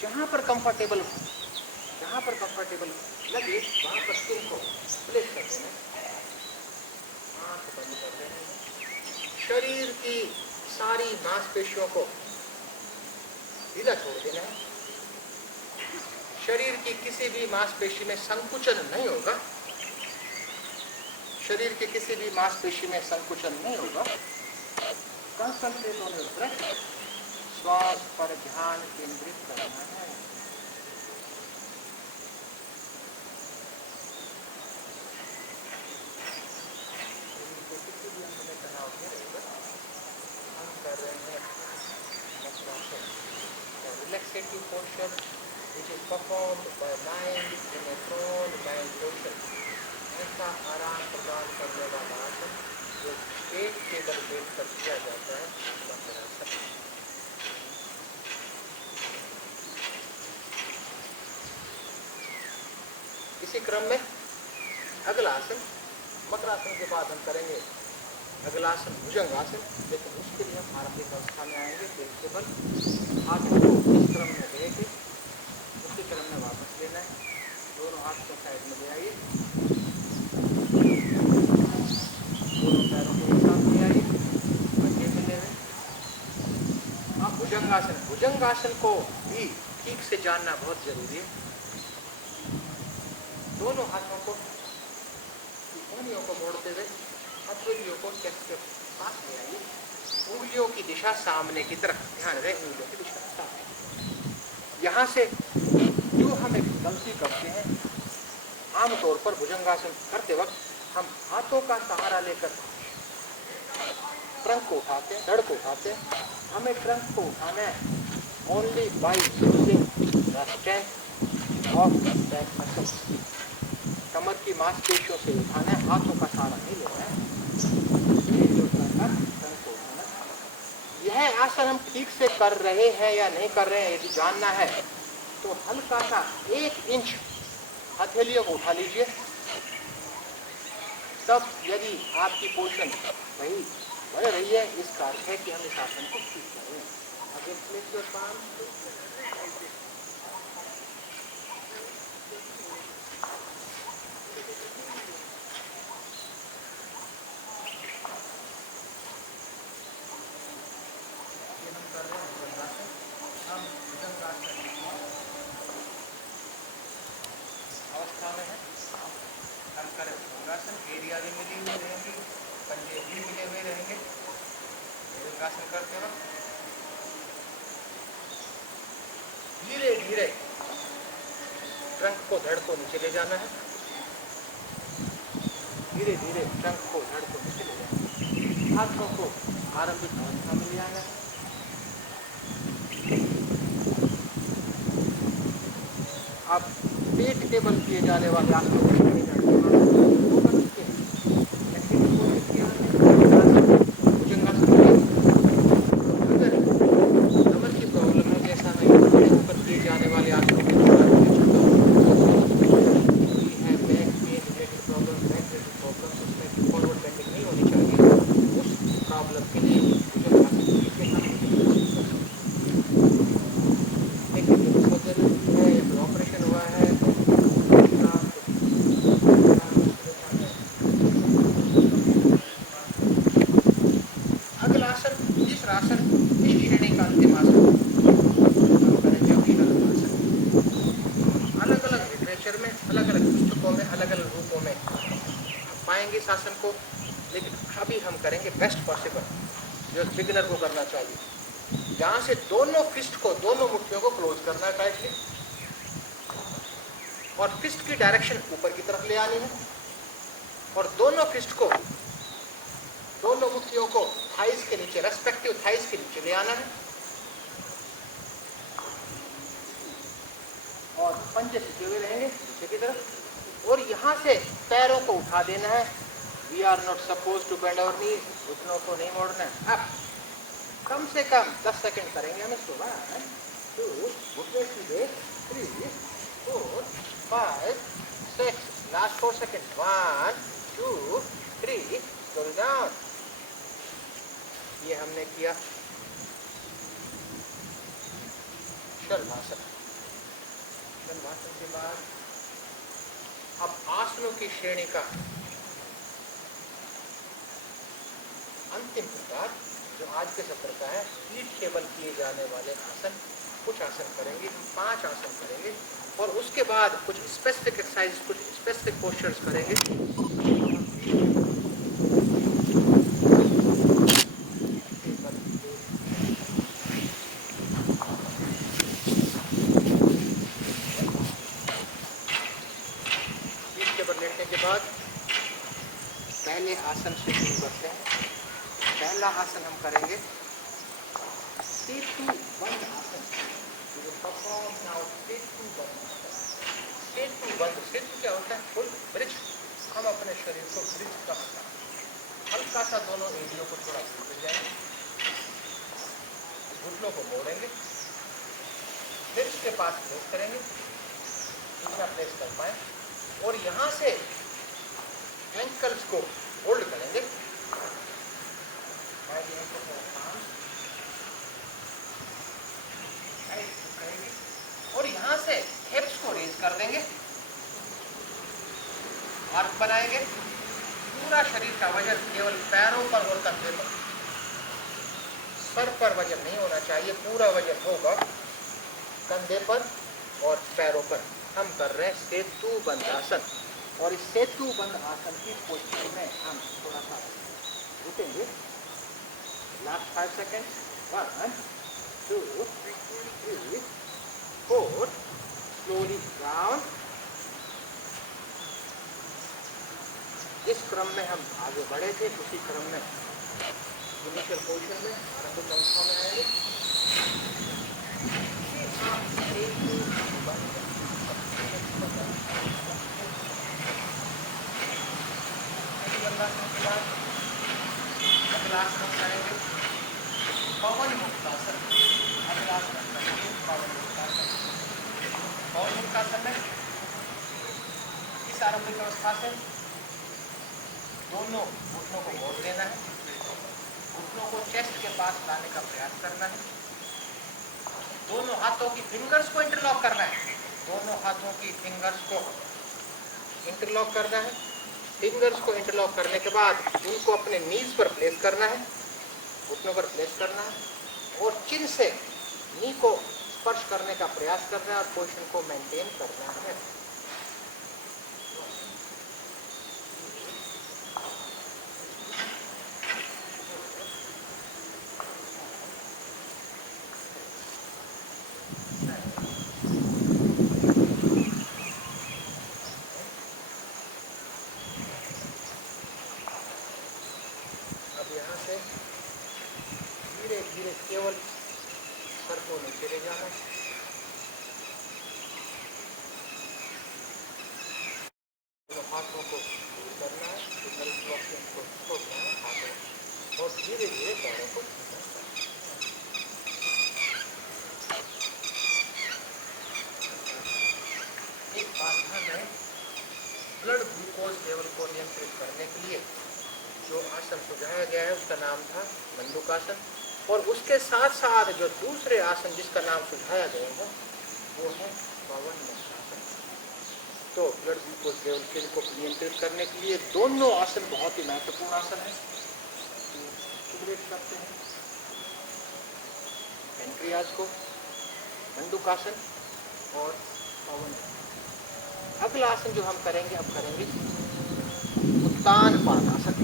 जहाँ पर कंफर्टेबल लगे वहाँ पर चिन को प्लेस कर देना है। आँख बंद कर देना है। शरीर की सारी मांसपेशियों को ढीला छोड़ देना है। शरीर की किसी भी मांसपेशी में संकुचन नहीं होगा। शरीर के किसी भी मांसपेशी में संकुचन नहीं होगा। कंसंट्रेट ऑन योर ब्रेथ, श्वास पर ध्यान केंद्रित करना है। किसी भी अंग में तनाव नहीं रहेगा। हम कर रहे हैं रिलैक्सेटिव posture which is performed by mind in a prone bound position। ऐसा आराम प्रदान करने वाला आसन जो पेट के बल बैठ कर किया जाता है, मकरासन। इसी क्रम में अगला आसन, मकरासन के बाद हम करेंगे अगला आसन भुजंगासन। लेकिन उसके लिए हम आरंभिक अवस्था में आएंगे। पेट के बल हाथों को इस क्रम में लेके उसी क्रम में वापस लेना है। दोनों हाथ को साइड में ले आइए, दोनों पैरों को एक साथ ले आइए, पंजे मिले हुए। आप भुजंगासन को भी ठीक से जानना बहुत जरूरी है। दोनों हाथों को उंगलियों को मोड़ते हुए हथेलियों को चेस्ट के पास ले आइए। उंगलियों की दिशा सामने की तरफ, ध्यान रहे, उंगलियों की दिशा सामने। यहाँ से जो हम एक गलती करते हैं, आमतौर पर भुजंगासन करते वक्त हम हाथों का सहारा लेकर ट्रंक को उठाते हैं, धड़ को उठाते हैं। हमें ट्रंक को उठाना है only by using the strength of the back muscles. कमर की मांसपेशियों से उठाना है, हाथों का सहारा नहीं लेना है। यह आसन हम ठीक से कर रहे हैं या नहीं कर रहे हैं, यदि जानना है तो हल्का सा 1 इंच हथेलियों को उठा लीजिए। तब यदि आपकी पोजीशन वही बन रही है, इसका अर्थ है कि हम इस आसन को ठीक कर रहे हैं। अगर प्लेस योर पाम, अवस्था में है। हम करें भुजंगासन, एरिया भी मिली हुई रहेंगी, पंजे भी मिले हुए रहेंगे। भुजंगासन करते वक्त धीरे धीरे ट्रंक को, धड़ को नीचे ले जाना है। धीरे धीरे शंख को धड़कों में चले जाए। हाथों को आरंभिक अवस्था में ले आना है। अब पेट टेबल किए जाने वाले आसनों को कर चुके हैं। अगर कमर की प्रॉब्लम है, जैसा मैं खड़े होकर किए जाने वाले आसनों के बारे में चलता हूँ, back pain related problem, back related problem, उसमें फॉरवर्ड बेंडिंग नहीं होनी चाहिए। उस प्रॉब्लम के लिए ऑपरेशन हुआ है, अगला आसन, तीसरा आसन, इस श्रेणी का अंतिम आसन हम करेंगे आसन। अलग अलग लिटरेचर में, अलग अलग पुस्तकों में, अलग अलग रूपों में पाएंगे इस आसन को, लेकिन अभी हम करेंगे बेस्ट पॉसिबल जो बिगिनर को करना चाहिए। जहां से दोनों फिस्ट को, दोनों मुट्ठियों को क्लोज करना है टाइटली, और फिस्ट की डायरेक्शन ऊपर की तरफ ले आनी है, और दोनों फिस्ट को, दोनों मुट्ठियों को थाइस के नीचे, रेस्पेक्टिव थाइस के नीचे ले आना है, और पंजे झुके हुए रहेंगे नीचे की तरफ, और यहाँ से पैरों को उठा देना है। We are not suppose to bend our knees, घुटनों को नहीं मोड़ना है। अब कम से कम 10 सेकंड करेंगे हम इसको। 1 2 घुटने सीधे, 3 4 5 6, लास्ट 4 सेकंड, 1 2 3, स्लो डाउन। ये हमने किया शलभासन। शलभासन के बाद अब आसनों की श्रेणी का अंतिम प्रकार जो आज के सत्र का है, पीठ टेबल किए जाने वाले आसन। कुछ आसन करेंगे, हम 5 आसन करेंगे, और उसके बाद कुछ स्पेसिफिक एक्सरसाइज, कुछ स्पेसिफिक पोस्चर्स करेंगे। पहले आसन से शुरू करते हैं। पहला आसन हम करेंगे सेतु बंद आसन। सेतु बंद, सेतु क्या होता है? Full bridge. हम अपने शरीर को ब्रिज का हल्का सा दोनों एरियो को थोड़ा भूल जाएंगे, घुटनों को मोड़ेंगे, ब्रिज के पास प्लेस करेंगे, जितना प्लेस कर पाए, और यहाँ से एंकल्स को होल्ड करेंगे, और यहाँ से हिप्स को रेज कर देंगे, आर्क बनाएंगे। पूरा शरीर का वजन केवल पैरों पर और कंधे पर, सर पर वजन नहीं होना चाहिए। पूरा वजन होगा कंधे पर और पैरों पर। हम कर रहे हैं सेतु बंद आसन, और इस सेतु बंद आसन की पोस्चर में हम थोड़ा सा रुकेंगे। Last 5 second, 1 2 3 4, slowly down. इस क्रम में हम आगे बढ़े थे, उसी क्रम में इनिशियल पोजीशन में आरंभिक अवस्था में आएंगे। अगला आसन करेंगे पवन मुक्तासन। अगला आसन करेंगे पवन मुक्तासन। पवन मुक्तासन में इस आरंभिक अवस्था से दोनों घुटनों को मोड़ देना है, घुटनों को चेस्ट के पास लाने का प्रयास करना है, दोनों हाथों की फिंगर्स को इंटरलॉक करना है, दोनों हाथों की फिंगर्स को इंटरलॉक करना है। फिंगर्स को इंटरलॉक करने के बाद उनको अपने नीज पर प्लेस करना है, घुटनों पर प्लेस करना है, और चिन से नी को स्पर्श करने का प्रयास करना है और पोजीशन को मेंटेन करना है। केवल सर को नीचे ले जाना है, हाथों को दूर करना है, इधर ब्लॉकिंग को छोड़ना है हाथों और धीरे धीरे पैरों को छूना है। एक बात ध्यान है, ब्लड ग्लूकोज लेवल को नियंत्रित करने के लिए जो आसन सुझाया गया है उसका नाम था मंडूकासन, और उसके साथ साथ जो दूसरे आसन जिसका नाम सुझाया गया है वो है पवन मुक्तासन। तो ब्लड ग्लूकोज लेवल को नियंत्रित करने के लिए दोनों आसन बहुत ही महत्वपूर्ण आसन है। स्टिमुलेट करते हैं पेनक्रियाज को, मंडूकासन और पवन। अगला आसन जो हम करेंगे, अब करेंगे उत्तान पादासन।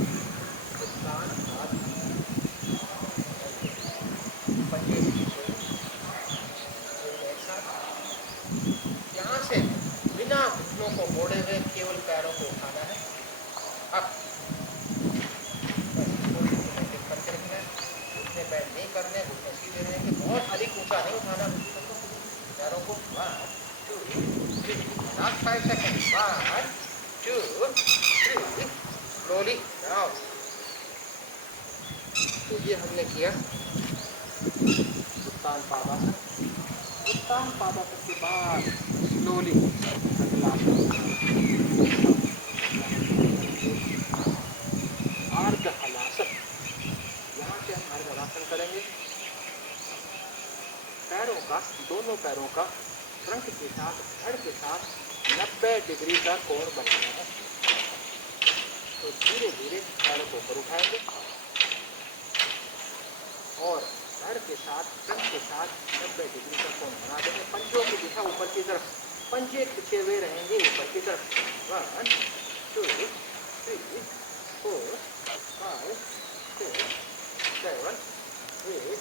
उत्तान पाद, पंजे एक साथ, यहाँ से बिना घुटनों को मोड़े हुए केवल पैरों को उठाना है। अब करते रहना है, घुटने पैर नहीं करने, घुटने सीधे रहेंगे, बहुत अधिक ऊंचा नहीं उठाना पैरों को। 1 2 3, last 5 seconds, 1 2 3, slowly down। तो ये हमने किया उत्तान पादासन। उत्तान पादासन के बाद स्लोली अगला अर्ध हलासन। यहाँ से हम अर्ध हलासन करेंगे। पैरों का, दोनों पैरों का फ्रंट के साथ, धड़ के साथ 90 डिग्री का कोण बनाना है। तो धीरे धीरे पैरों को ऊपर उठाएंगे और धड़ के साथ, फ्रंट के साथ 90 डिग्री का कोण बना देंगे। पंजों की दिशा ऊपर की तरफ, पंजे खिंचे हुए रहेंगे ऊपर की तरफ। 1 2 3 4 5 6 7 8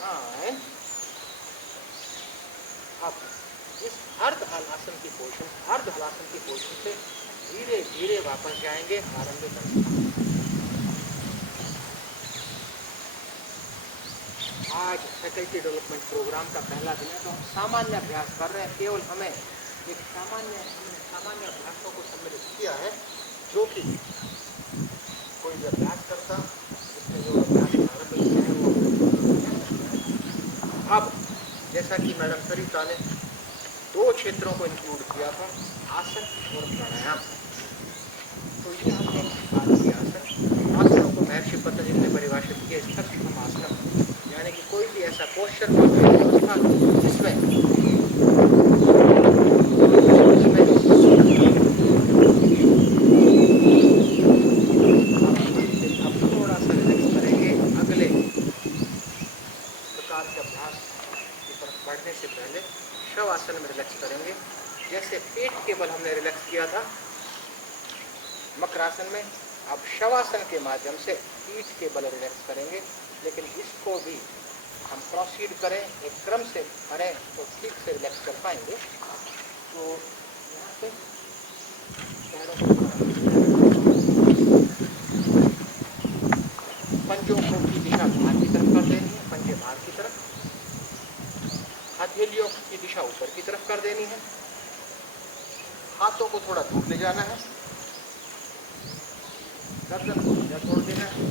9। अब इस अर्ध हलासन की पोजीशन, अर्ध हलासन की पोजीशन से धीरे धीरे वापस जाएंगे आरंभ करने। आज फैकल्टी डेवलपमेंट प्रोग्राम का पहला दिन है, तो हम सामान्य अभ्यास कर रहे हैं। केवल हमें एक सामान्य अभ्यासों को सम्मिलित किया है, जो कि कोई भी अभ्यास करता उसमें जो अभ्यास आरंभ किया है वो। अब जैसा कि मैडम सरिता ने 2 क्षेत्रों को इंक्लूड किया था, आसन और प्राणायाम, तो ये हमने बात की आसन। आसनों को महर्षि पतंजलि ने परिभाषित किया स्थल आसन, यानी कि कोई भी ऐसा पोस्चर व्यवस्था जिसमें अब थोड़ा सा रिलैक्स करेंगे। अगले प्रकार के अभ्यास की तरफ बढ़ने से पहले शवासन में रिलैक्स करेंगे। जैसे पेट के बल हमने रिलैक्स किया था मकरासन में, अब शवासन के माध्यम से पीठ के बल रिलैक्स करेंगे। लेकिन इसको भी हम प्रोसीड करें, एक क्रम से करें तो ठीक से रिलैक्स कर पाएंगे। तो यहाँ से पंजों को की दिशा बाहर की तरफ कर देनी है, पंजे बाहर की तरफ, हथेलियों की दिशा ऊपर की तरफ कर देनी है, हाथों को थोड़ा दूर ले जाना है, गर्दन को सीधा छोड़ देना है,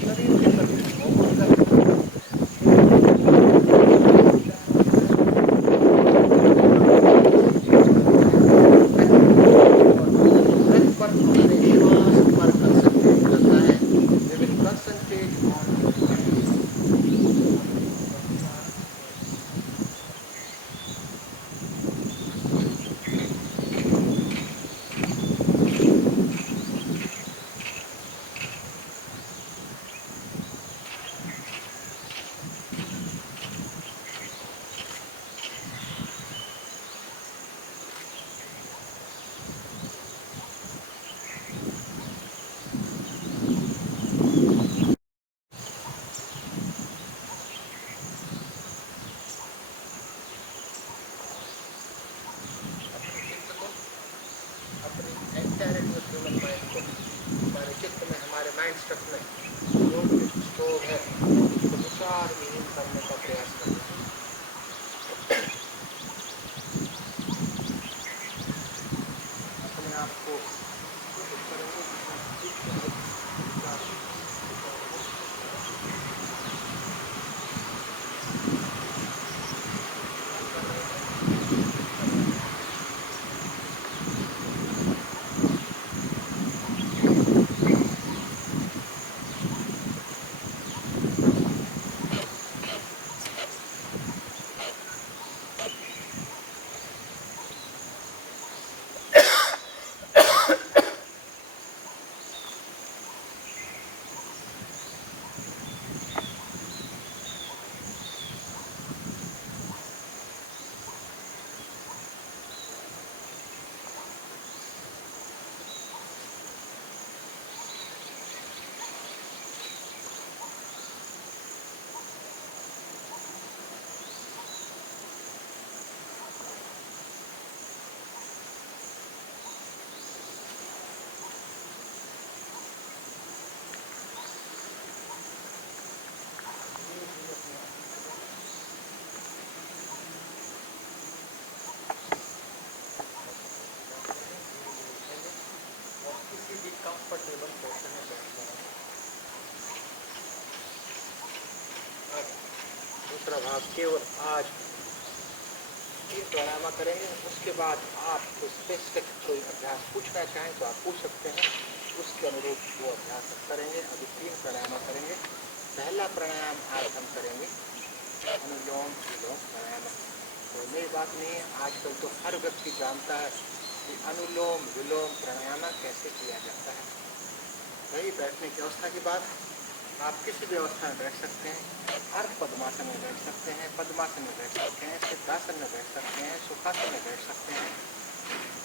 शरीर के अंदर आपको कोशिश करेंगे कंफर्टेबल पोर्शन में बैठ जाएं। अब दूसरा भाग केवल आज 3 प्राणायाम करेंगे। उसके बाद आप स्पेसिफिक कोई अभ्यास पूछना चाहें तो आप पूछ सकते हैं, उसके अनुरूप वो अभ्यास करेंगे। अभी 3 प्राणायाम करेंगे। पहला प्राणायाम आज हम करेंगे अनुलोम विलोम प्राणायाम। कोई नई बात नहीं है, आजकल तो हर व्यक्ति जानता है कि अनुलोम विलोम प्राणायाम कैसे किया जाता है। वही बैठने की अवस्था की बात, आप किसी भी अवस्था में बैठ सकते हैं। अर्ध पद्मासन में बैठ सकते हैं, पद्मासन में बैठ सकते हैं, सिद्धासन में बैठ सकते हैं, सुखासन में बैठ सकते हैं,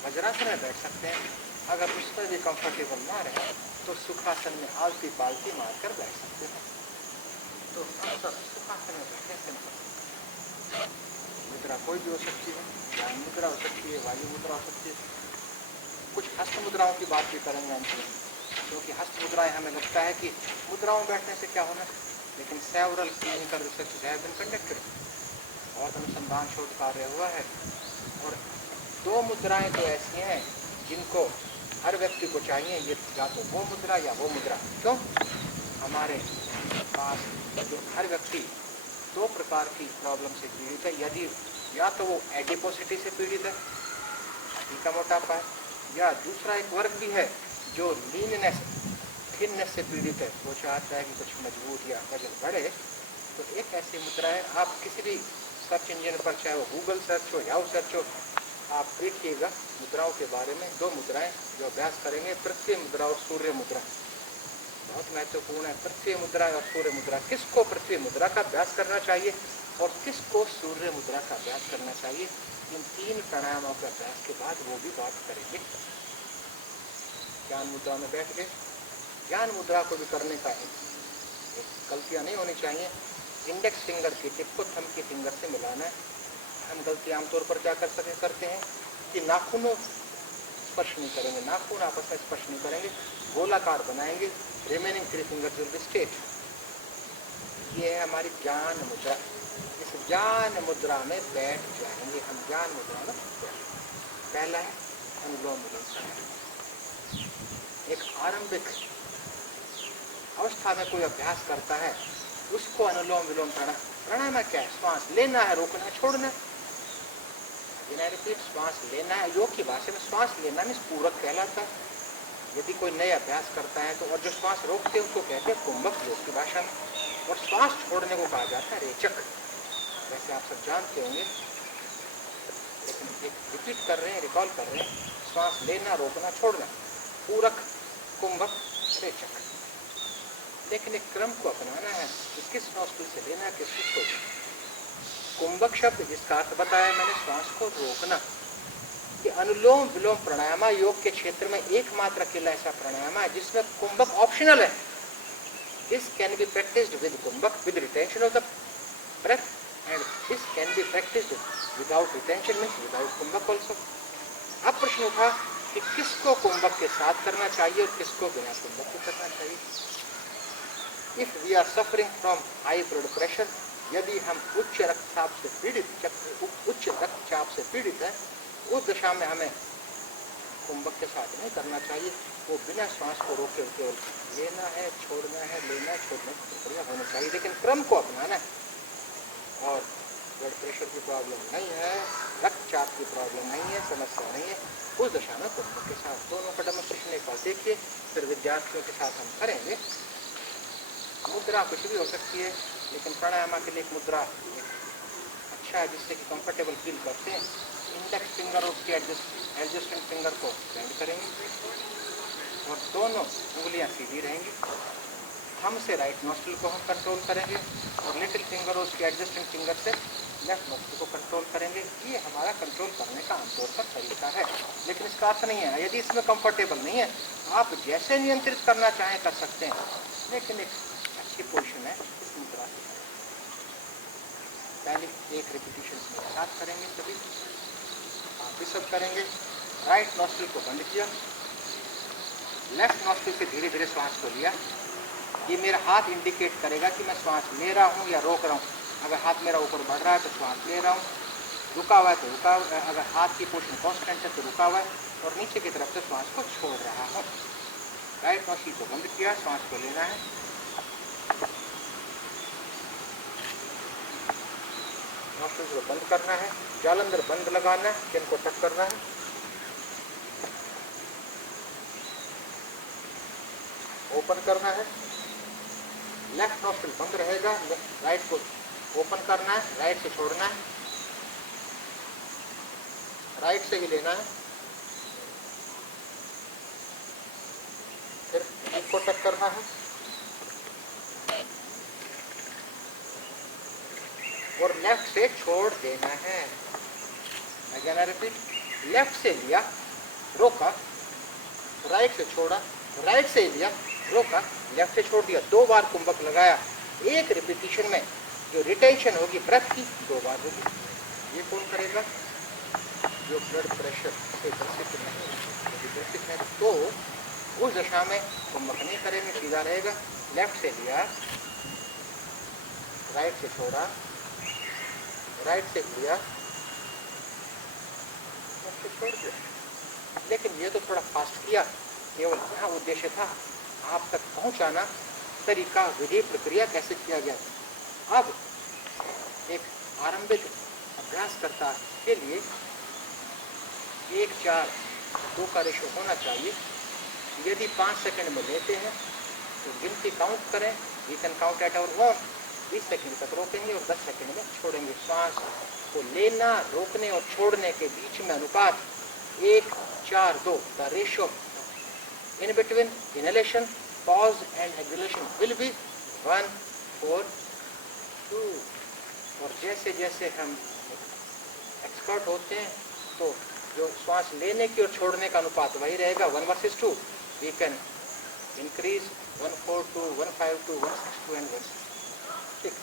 वज्रासन में बैठ सकते हैं। अगर उसमें भी कंफर्टेबल ना रहे तो सुखासन में आलती पालती मारकर बैठ सकते हैं। तो हम सब सुखासन में बैठे सिंपल। मुद्रा कोई भी हो सकती है, ध्यान मुद्रा हो सकती है, वायु मुद्रा हो सकती है। कुछ हस्त मुद्राओं की बात भी करेंगे अंत में, क्योंकि हस्त मुद्राएं हमें लगता है कि मुद्राओं बैठने से क्या होना, लेकिन several clinical research have been conducted, बहुत अनुसंधान शोध कार्य हुआ है। और 2 मुद्राएं तो ऐसी हैं जिनको हर व्यक्ति को चाहिए, ये या तो वो मुद्रा या वो मुद्रा। क्यों? हमारे पास जो हर व्यक्ति 2 प्रकार की प्रॉब्लम से पीड़ित है। यदि या तो वो एडिपोसिटी से पीड़ित है, हड्डी का मोटापा है, या दूसरा एक वर्ग भी है जो लीननेस थिननेस से पीड़ित है, वो चाहता है कि कुछ मजबूत या वजन बढ़े। तो एक ऐसी मुद्रा है, आप किसी भी सर्च इंजन पर, चाहे वो गूगल सर्च हो याहू सर्च हो, आप देखिएगा मुद्राओं के बारे में। 2 मुद्राएं जो अभ्यास करेंगे, पृथ्वी मुद्रा और सूर्य मुद्रा, बहुत महत्वपूर्ण है। पृथ्वी मुद्रा और सूर्य मुद्रा, किसको पृथ्वी मुद्रा का अभ्यास करना चाहिए और किसको सूर्य मुद्रा का अभ्यास करना चाहिए, इन 3 प्राणायामों के अभ्यास के बाद वो भी बात करेंगे। ज्ञान मुद्रा में बैठ गए। ज्ञान मुद्रा को भी करने का गलतियां नहीं होनी चाहिए। इंडेक्स फिंगर की टिप को थंब की फिंगर से मिलाना है। हम गलती आमतौर पर क्या करते हैं कि नाखूनों स्पर्श नहीं करेंगे, नाखून आपस में स्पर्श नहीं करेंगे, गोलाकार बनाएंगे, remaining 3 fingers will be straight. ये है हमारी ज्ञान मुद्रा। इस ज्ञान मुद्रा में बैठ जाएंगे हम। ज्ञान मुद्रा में पहला है अनुलोम विलोम। एक आरंभिक अवस्था में कोई अभ्यास करता है, उसको अनुलोम विलोम प्राणायाम क्या है? श्वास लेना है, रोकना है, छोड़ना है। रिपीट, श्वास लेना है। योग की भाषा में श्वास लेना में पूरक कहलाता है। यदि कोई नया अभ्यास करता है तो, और जो श्वास रोकते हैं उसको कहते हैं कुंभक योग की भाषा में, और श्वास छोड़ने को कहा जाता है रेचक। वैसे आप सब जानते होंगे, लेकिन एक रिपीट कर रहे हैं, रिकॉल कर रहे हैं। श्वास लेना, रोकना, छोड़ना, पूरक, कुंभक, रेचक। लेकिन एक क्रम को अपनाना है कि किस नौस्टिल से लेना, किसको छोड़ना। कुंभक शब्द जिसका अर्थ बताया मैंने, श्वास को रोकना। कि अनुलोम विलोम प्राणायाम योग के क्षेत्र में एकमात्र अकेला ऐसा प्राणायाम है जिसमें कुंभक ऑप्शनल है। This can be practised with kumbhak, with retention of the breath, and this can be practised without retention, means without kumbhak also. अब प्रश्न उठा कि किसको कुंभक के साथ करना चाहिए और किसको बिना कुंभक के करना चाहिए। If we are suffering from high blood pressure, यदि हम उच्च रक्तचाप से पीड़ित है, उस दशा में हमें कुंभक के साथ नहीं करना चाहिए। वो बिना श्वास को रोके केवल लेना है, छोड़ना है, लेना है, छोड़ना की प्रक्रिया होनी चाहिए, लेकिन क्रम को अपनाना है। और ब्लड प्रेशर की प्रॉब्लम नहीं है, रक्तचाप की प्रॉब्लम नहीं है, समस्या नहीं है, उस दशा में कुंभक के साथ दोनों का डेमोन्स्ट्रेशन एक बार देखिए, फिर विद्यार्थियों के साथ हम करेंगे। मुद्रा कुछ भी हो सकती है, लेकिन प्राणायाम के लिए एक मुद्रा अच्छा है जिससे कि कंफर्टेबल फील करते हैं। इंडेक्स फिंगर और उसके एडजस्टिंग फिंगर को बेंड करेंगे और दोनों उंगलियां सीधी रहेंगी। थंब से राइट नोस्ट्रिल को हम कंट्रोल करेंगे और लिटिल फिंगर और उसके एडजस्टिंग फिंगर से लेफ्ट नोस्ट्रिल को कंट्रोल करेंगे। ये हमारा कंट्रोल करने का आमतौर पर तरीका है, लेकिन इसका अर्थ नहीं है यदि इसमें कंफर्टेबल नहीं है आप जैसे नियंत्रित करना चाहें कर सकते हैं, लेकिन एक अच्छी पोजीशन है इस मुद्रा से। पहले एक रिपीटिशन में साथ करेंगे, सभी आप भी सब करेंगे। राइट नोस्ट्रिल को बंद किया, लेफ्ट नोस्ट्रिल से धीरे धीरे श्वास को लिया। ये मेरा हाथ इंडिकेट करेगा कि मैं श्वास ले रहा हूँ या रोक रहा हूँ। अगर हाथ मेरा ऊपर बढ़ रहा है तो श्वास ले रहा हूँ, रुका हुआ है तो रुका, अगर हाथ की पोजीशन कांस्टेंट है तो रुका हुआ है, और नीचे की तरफ से श्वास को छोड़ रहा हूँ। राइट नोस्ट्रिल को बंद किया, श्वास को लेना है, नोस्ट्रिल को बंद करना है, जालंधर बंद लगाना है, चिन को टक करना है, ओपन करना है। लेफ्ट नोस्ट्रिल बंद रहेगा, राइट को ओपन करना है, राइट से छोड़ना है, राइट से ही लेना है, फिर जीभ को टक करना है और लेफ्ट से छोड़ देना है। अगेन आई रिपीट, लेफ्ट से लिया, रोका, राइट से छोड़ा, राइट से लिया, रोका, लेफ्ट से छोड़ दिया। 2 बार कुंभक लगाया। एक रिपीटिशन में जो रिटेंशन होगी ब्रेथ की 2 बार होगी। ये कौन करेगा? जो ब्लड प्रेशर से ग्रसित नहीं, यदि ग्रसित है तो उस दशा में कुंभक नहीं करेंगे, सीधा रहेगा। लेफ्ट से लिया, राइट से छोड़ा, राइट से लिया, लेफ्ट से छोड़ दिया। लेकिन ये तो थोड़ा फास्ट किया, केवल यहाँ उद्देश्य था आप तक पहुंचाना, तरीका, विधि, प्रक्रिया कैसे किया गया। अब एक आरंभिक अभ्यासकर्ता के लिए 1:4:2 का रेशो होना चाहिए। यदि 5 सेकंड में लेते हैं तो गिनती काउंट करें, we can count at our own. 20 second तक रोकेंगे और 10 सेकंड में छोड़ेंगे। श्वास को लेना, रोकने और छोड़ने के बीच में अनुपात 1:4:2। The ratio in between inhalation, pause and exhalation will be 1:4:2। और जैसे जैसे हम एक्सपर्ट होते हैं तो जो श्वास लेने की और छोड़ने का अनुपात वही रहेगा 1:2। We can increase 1:4:2, 1:5:2, 1:6:2 and 1:6:2। ठीक,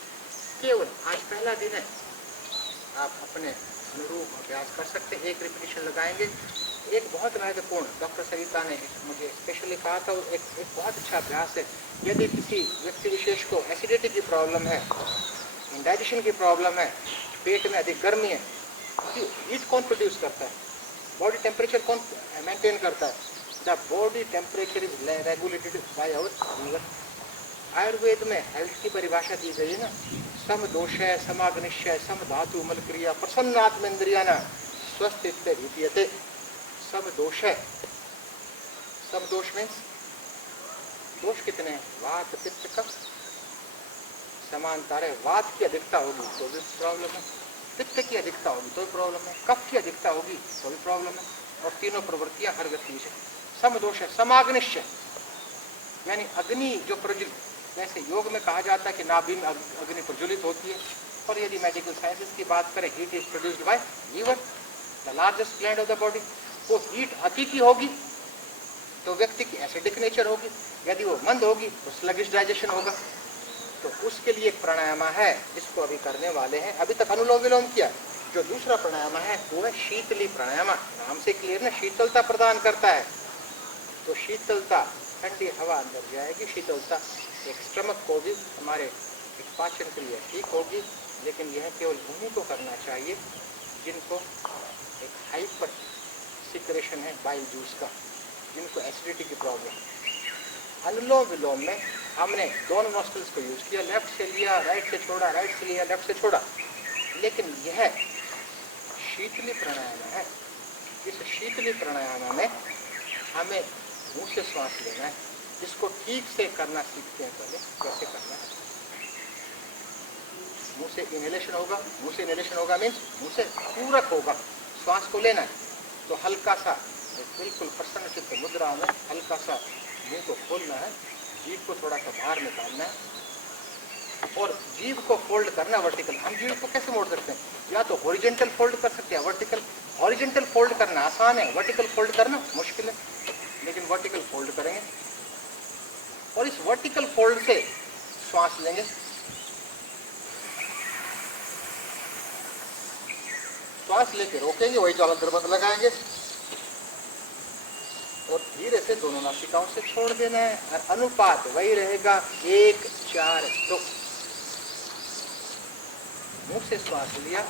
केवल आज पहला दिन है, आप अपने अनुरूप अभ्यास कर सकते हैं। एक रिपीटिशन लगाएंगे। एक बहुत महत्वपूर्ण, डॉक्टर सरिता ने मुझे स्पेशली कहा था, एक बहुत अच्छा अभ्यास है। यदि किसी व्यक्ति विशेष को एसिडिटी की प्रॉब्लम है, इंडाइजेशन की प्रॉब्लम है, पेट में अधिक गर्मी है, हीट कौन प्रोड्यूस करता है? बॉडी टेम्परेचर कौन मेंटेन करता है? The body temperature is regulated by our liver. Ayurveda में हेल्थ की परिभाषा दी गई है ना, सम दोषय, समाग्निश्चय, सम धातु मल क्रिया, प्रसन्नात्मेन्द्रियाना स्वस्थित्य रीतियते। सम दोष है, सम दोष मीन्स दोष कितने हैं? वात, पित्त, कफ। समानता है, वात की अधिकता होगी तो भी प्रॉब्लम है, पित्त की अधिकता होगी तो भी प्रॉब्लम है, कफ की अधिकता होगी तो भी प्रॉब्लम है, और तीनों प्रवृत्तियां हर व्यक्ति से। सम दोष है, समाग्निश्चय यानी अग्नि जो प्रज्वलित, जैसे योग में कहा जाता है कि नाभि में अग्नि प्रज्वलित होती है, और यदि मेडिकल साइंसेस की बात करें, heat is produced by liver, the largest gland of the body. वो हीट अति की होगी तो व्यक्ति की एसिडिक नेचर होगी, यदि वो मंद होगी तो स्लगिश डाइजेशन होगा। तो उसके लिए एक प्राणायाम है जिसको अभी करने वाले हैं। अभी तक अनुलोम विलोम किया, जो दूसरा प्राणायाम है वो है शीतली प्राणायाम। नाम से क्लियर ना, शीतलता प्रदान करता है। तो शीतलता, ठंडी हवा अंदर जाएगी, शीतलता एक स्टमक को भी, हमारे पाचन के लिए ठीक होगी। लेकिन यह केवल उन्हीं को करना चाहिए जिनको एक हाइपर सिक्रेशन है बाइल जूस का, जिनको एसिडिटी की प्रॉब्लम। अनुलोम विलोम में हमने दोनों नॉस्ट्रल्स को यूज किया, लेफ्ट से लिया राइट से छोड़ा, राइट से लिया लेफ्ट से छोड़ा। लेकिन यह शीतली प्राणायाम है। इस शीतली प्राणायाम में हमें मुंह से श्वास लेना है, जिसको ठीक से करना सीखते हैं। पहले कैसे करना है, मुंह से इनहेलेशन होगा, मुंह से इनहेलेशन होगा मीन्स मुंह से पूरक होगा, श्वास को लेना है। तो हल्का सा बिल्कुल प्रसन्न चित्त मुद्रा में हल्का सा मुंह को खोलना है, जीभ को थोड़ा सा बाहर निकालना है और जीभ को फोल्ड करना वर्टिकल। हम जीभ को कैसे मोड़ सकते हैं, या तो हॉरिजॉन्टल फोल्ड कर सकते हैं, वर्टिकल। हॉरिजॉन्टल फोल्ड करना आसान है, वर्टिकल फोल्ड करना मुश्किल है, लेकिन वर्टिकल फोल्ड करेंगे और इस वर्टिकल फोल्ड से श्वास लेंगे। श्वास लेके रोकेंगे, वही ज्वालांतर बंद लगाएंगे और धीरे से दोनों नासिकाओं से छोड़ देना है। अनुपात वही रहेगा 1:4:2। मुंह से श्वास लिया,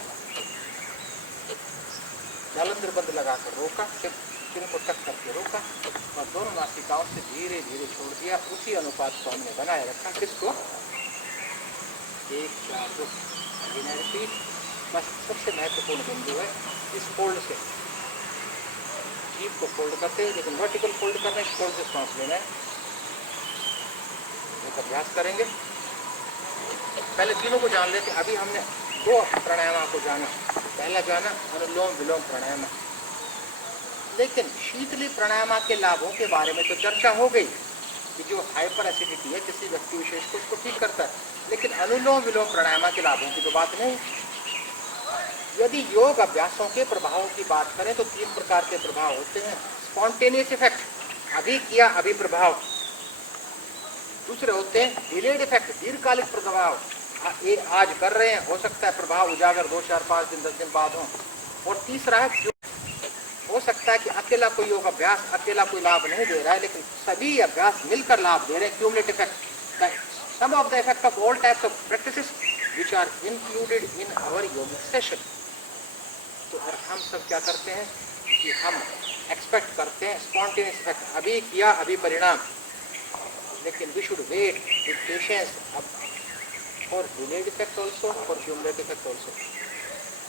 ज्वालांतर बंद लगाकर रोका, फिर चिन्ह को टक करके रोका और दोनों नासिकाओं से धीरे धीरे छोड़ दिया। उसी अनुपात को हमने बनाए रखा, किसको, 1:4:2। बस सबसे महत्वपूर्ण बिंदु है इस फोल्ड से, जीभ को फोल्ड करते हैं, लेकिन वर्टिकल फोल्ड करना है, इस फोल्ड से श्वास लेना है। एक अभ्यास करेंगे, पहले तीनों को जान लेते। अभी हमने 2 प्राणायाम को जाना। पहला जाना अनुलोम विलोम प्राणायाम, लेकिन शीतली प्राणायाम के लाभों के बारे में तो चर्चा हो गई कि जो हाइपर एसिडिटी है किसी व्यक्ति विशेष को उसको ठीक करता है, लेकिन अनुलोम विलोम प्राणायाम के लाभों की तो बात नहीं। यदि योग अभ्यासों के प्रभावों की बात करें तो 3 प्रकार के प्रभाव होते हैं। स्पॉन्टेनियस इफेक्ट, अभी किया अभी प्रभाव। दूसरे होते हैं डिलेड इफेक्ट, दीर्घकालिक प्रभाव, ये आज कर रहे हैं, हो सकता है प्रभाव उजागर 2, 4, 5 दिन 10 दिन बाद हो। और तीसरा है, जो हो सकता है कि अकेला कोई योग अभ्यास अकेला कोई लाभ नहीं दे रहा है, लेकिन सभी अभ्यास मिलकर लाभ दे रहे हैं, cumulative effect. Sum of the effect of all types of practices which are included in our yogic session. तो और हम सब क्या करते हैं कि हम एक्सपेक्ट करते हैं स्पॉन्टेनियस इफेक्ट, अभी किया अभी परिणाम, लेकिन we should wait with patience for delayed effect also, for cumulative effect also.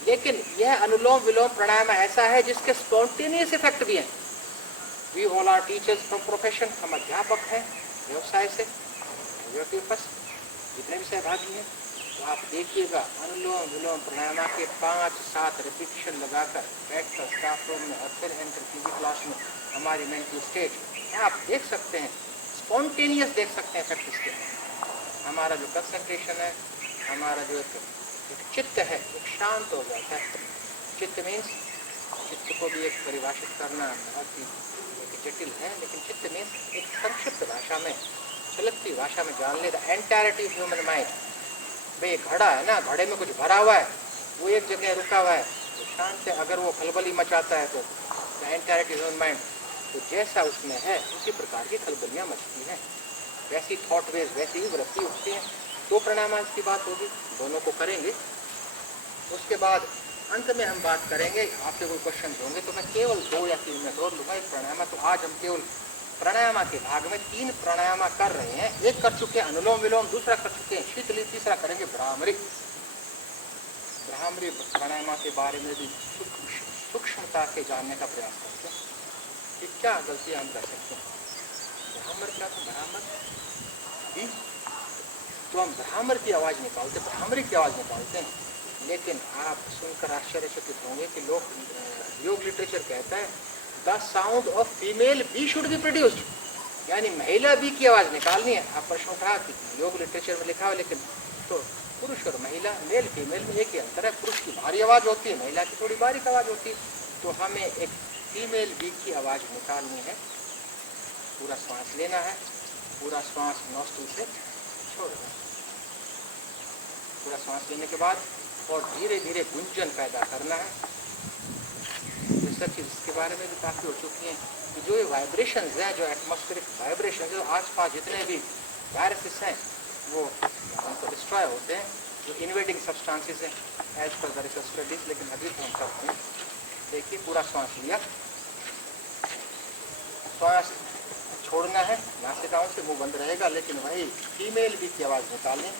लेकिन यह अनुलोम विलोम प्राणायाम ऐसा है जिसके स्पॉन्टेनियस इफेक्ट भी हैं। We all are teachers from profession, हम अध्यापक हैं व्यवसाय से, जितने भी सहभागी हैं। तो आप देखिएगा अनुलोम विलोम प्राणायाम के 5-7 रिपीटेशन लगाकर बैठकर स्टाफ रूम में और फिर एंटर कीजिए क्लास में, हमारी मेंटल स्टेट आप देख सकते हैं, स्पॉन्टेनियस देख सकते हैं इफेक्ट इसके। हमारा जो कंसंट्रेशन है, हमारा जो एक चित्त है वो शांत हो जाता है। चित्त मीन्स, चित्त को भी एक परिभाषित करना बहुत ही जटिल है, लेकिन चित्त मीन्स एक संक्षिप्त भाषा में, चलती भाषा में जान ले, the entirety of human mind. भाई घड़ा है ना, घड़े में कुछ भरा हुआ है, वो एक जगह रुका हुआ है, तो शांत है। अगर वो खलबली मचाता है तो एंटायरिटी ह्यूमन माइंड, तो जैसा उसमें है उसी प्रकार की खलबलियाँ मचती हैं, वैसी थॉट वेज, वैसी ही वृत्ति उठती है। 2 प्राणायाम की बात होगी, दोनों को करेंगे। उसके बाद अंत में हम बात करेंगे, आपके कोई क्वेश्चन होंगे तो मैं केवल 2 या 3 मिनट और लूँगा एक प्राणायाम। तो आज हम केवल प्राणायाम के भाग में 3 प्राणायाम कर रहे हैं। एक कर चुके हैं अनुलोम विलोम, दूसरा कर चुके हैं शीतली, तीसरा करेंगे भ्रामरी। भ्रामरी प्राणायाम के बारे में भी सूक्ष्मता से जानने का प्रयास करते हैं कि क्या गलती हम कर सकते हैं। भ्रामर क्या था, भ्रामर तो हम भ्रामर की आवाज़ निकालते, भ्रामरी की आवाज़ निकालते हैं। लेकिन आप सुनकर आश्चर्यचकित होंगे कि लोग, योग लिटरेचर कहता है the sound of female bee should be produced, यानी महिला बी की आवाज़ निकालनी है। आप प्रश्न उठा कि योग लिटरेचर में लिखा हो, लेकिन तो पुरुष और महिला, मेल फीमेल में एक ही अंतर है। पुरुष की भारी आवाज़ होती है, महिला की थोड़ी बारीक आवाज़ होती है। तो हमें एक फीमेल बी की आवाज़ निकालनी है। पूरा श्वास लेना है, पूरा श्वास नॉस्ट्रिल से छोड़ना है। पूरा श्वास लेने के बाद और धीरे धीरे गुंजन पैदा करना है। रिसर्च इसके बारे में भी काफ़ी हो चुकी हैं कि जो ये वाइब्रेशंस हैं, जो एटमॉस्फेरिक वाइब्रेशन, जो आसपास जितने भी वायरसेस हैं वो उनको डिस्ट्रॉय होते हैं, जो इन्वेडिंग सब्सटेंसेस हैं as per the research studies. लेकिन अभी तो हम करते हैं। देखिए पूरा श्वास लिया, श्वास छोड़ना है, नासिकाओं से मुंह बंद रहेगा, लेकिन वही फीमेल बी की आवाज निकालें।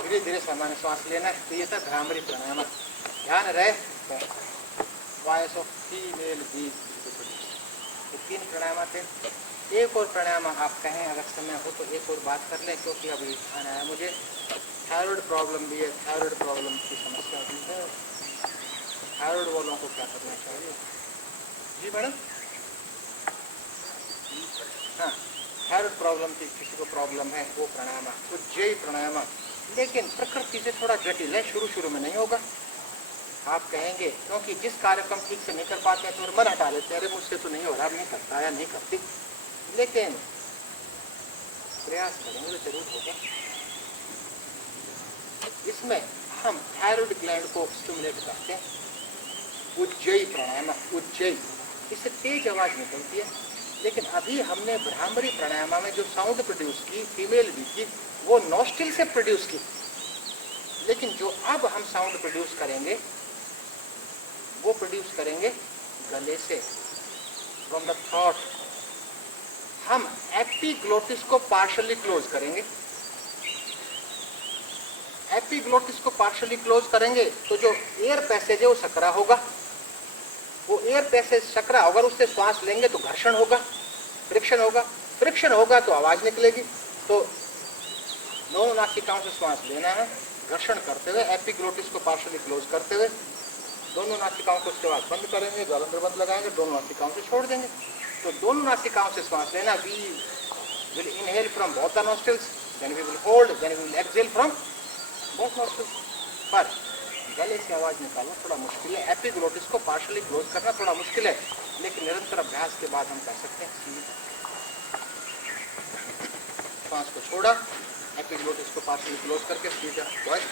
धीरे धीरे सामान्य श्वास लेना है। तो ये था भ्रामरी प्राणायाम। ध्यान रहे वॉइस ऑफ फीमेल बीज। तो 3 प्राणायाम थे। एक और प्राणायाम आप कहें अगर समय हो तो एक और बात कर लें, क्योंकि अभी ध्यान आया मुझे थायराइड प्रॉब्लम भी है। थायराइड प्रॉब्लम की समस्या भी है। थायराइड वालों को क्या करना चाहिए? जी मैडम, हाँ, थायराइड प्रॉब्लम की किसी को प्रॉब्लम है वो प्राणायाम, उज्जयी प्राणायाम, लेकिन प्रकृति से थोड़ा जटिल है, शुरू में नहीं होगा। आप कहेंगे क्योंकि जिस कार्य को हम ठीक से नहीं कर पाते हैं तो मन हटा लेते हैं, अरे मुझसे तो नहीं हो रहा, नहीं करता या नहीं करती, लेकिन प्रयास करेंगे तो जरूर होगा। इसमें हम थायराइड ग्लैंड को स्टिमुलेट करते हैं। उज्जयी प्राणायाम, उज्जयी, इससे तेज आवाज निकलती है। लेकिन अभी हमने भ्रामरी प्राणायाम में जो साउंड प्रोड्यूस की फीमेल बी की, वो नॉस्ट्रिल से प्रोड्यूस की। लेकिन जो अब हम साउंड प्रोड्यूस करेंगे वो प्रोड्यूस करेंगे गले से, फ्रॉम द थ्रोट। हम एपिग्लोटिस को पार्शियली क्लोज करेंगे। एपिग्लोटिस को पार्शियली क्लोज करेंगे तो जो एयर पैसेज है वो सकरा होगा। वो एयर पैसेज सकरा, अगर उससे श्वास लेंगे तो घर्षण होगा, फ्रिक्शन होगा। फ्रिक्शन होगा तो आवाज निकलेगी। तो दोनों नासिकाओं से श्वास लेना है, घर्षण करते हुए, एपिग्लोटिस को पार्शियली क्लोज करते हुए। दोनों नासिकाओं को उसके बाद बंद करेंगे, ज्वालांतर बंद लगाएंगे, दोनों नासिकाओं से छोड़ देंगे। तो दोनों नासिकाओं से श्वास लेना, we will inhale from both the nostrils, then we will hold, then we will exhale from both nostrils. पर गले से आवाज निकालना थोड़ा मुश्किल है। एपिग्लोटिस को पार्शियली क्लोज करना थोड़ा मुश्किल है, लेकिन निरंतर अभ्यास के बाद हम कर सकते हैं। श्वास को छोड़ा, एपिग्लोटिस को पार्शियली क्लोज करके सीधा वॉइस।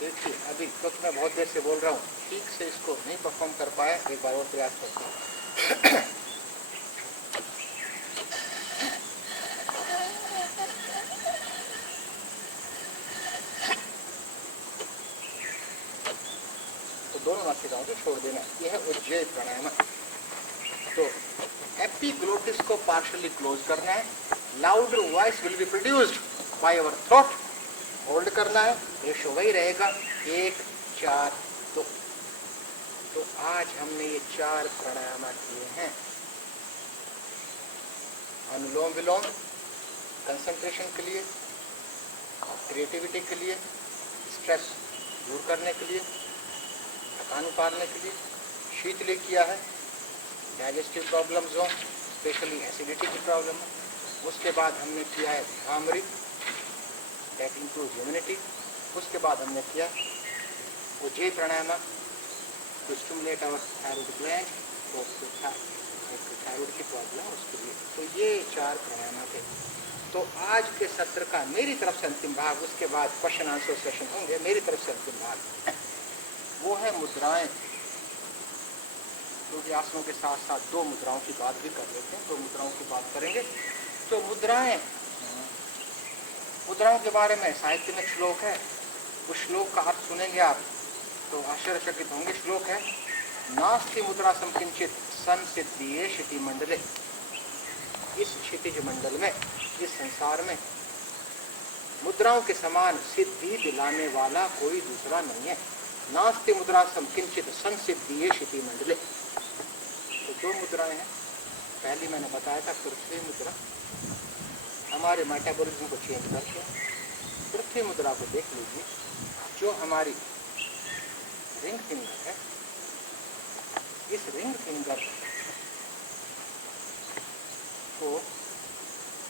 देखिए अभी क्योंकि मैं बहुत देर से बोल रहा हूँ, ठीक से इसको नहीं परफॉर्म कर पाया, एक बार और प्रयास करते हैं। दोनों नासिकाओं को छोड़ देना। यह है उज्जयी प्राणायाम। तो एपिग्लोटिस को पार्शियली क्लोज करना है, louder voice will be produced by our throat. Hold करना है, रेशो वही रहेगा 1, 4, 2। तो आज हमने ये 4 प्राणायाम किए हैं। अनुलोम विलोम कंसंट्रेशन के लिए, क्रिएटिविटी के लिए, स्ट्रेस दूर करने के लिए, थकान उतारने के लिए। शीतली किया है, डाइजेस्टिव प्रॉब्लम्स हो, स्पेशली एसिडिटी की प्रॉब्लम हो। उसके बाद हमने किया है भ्रामरी, दैट इंप्रूव्स इम्यूनिटी। उसके बाद हमने किया Ujjayi pranayama to stimulate our thyroid gland, तो थायराइड की प्रॉब्लम उसके लिए। तो ये 4 प्राणायाम थे। तो आज के सत्र का मेरी तरफ से अंतिम भाग, उसके बाद क्वेश्चन आंसर सेशन होंगे। मेरी तरफ से अंतिम भाग वो है मुद्राएं। क्योंकि आसनों के साथ साथ 2 मुद्राओं की बात भी कर लेते हैं, 2 मुद्राओं की बात करेंगे। तो मुद्राएं, मुद्राओं के बारे में साहित्य में श्लोक है। उस श्लोक का अर्थ सुनेंगे आप तो आश्चर्यचकित होंगे। श्लोक है, नास्ति मुद्रा संकिंचित संसिद्धिये क्षिति मंडले। इस क्षितिज मंडल में, इस संसार में मुद्राओं के समान सिद्धि दिलाने वाला कोई दूसरा नहीं है। नास्ति मुद्रा संकिंचित संसिद्धिये क्षिति मंडले। तो 2 मुद्राएं हैं। पहली मैंने बताया था पृथ्वी मुद्रा, हमारे मेटाबॉलिज्म को चेंज करके। पृथ्वी मुद्रा को देख लीजिए, जो हमारी रिंग फिंगर है, इस रिंग फिंगर को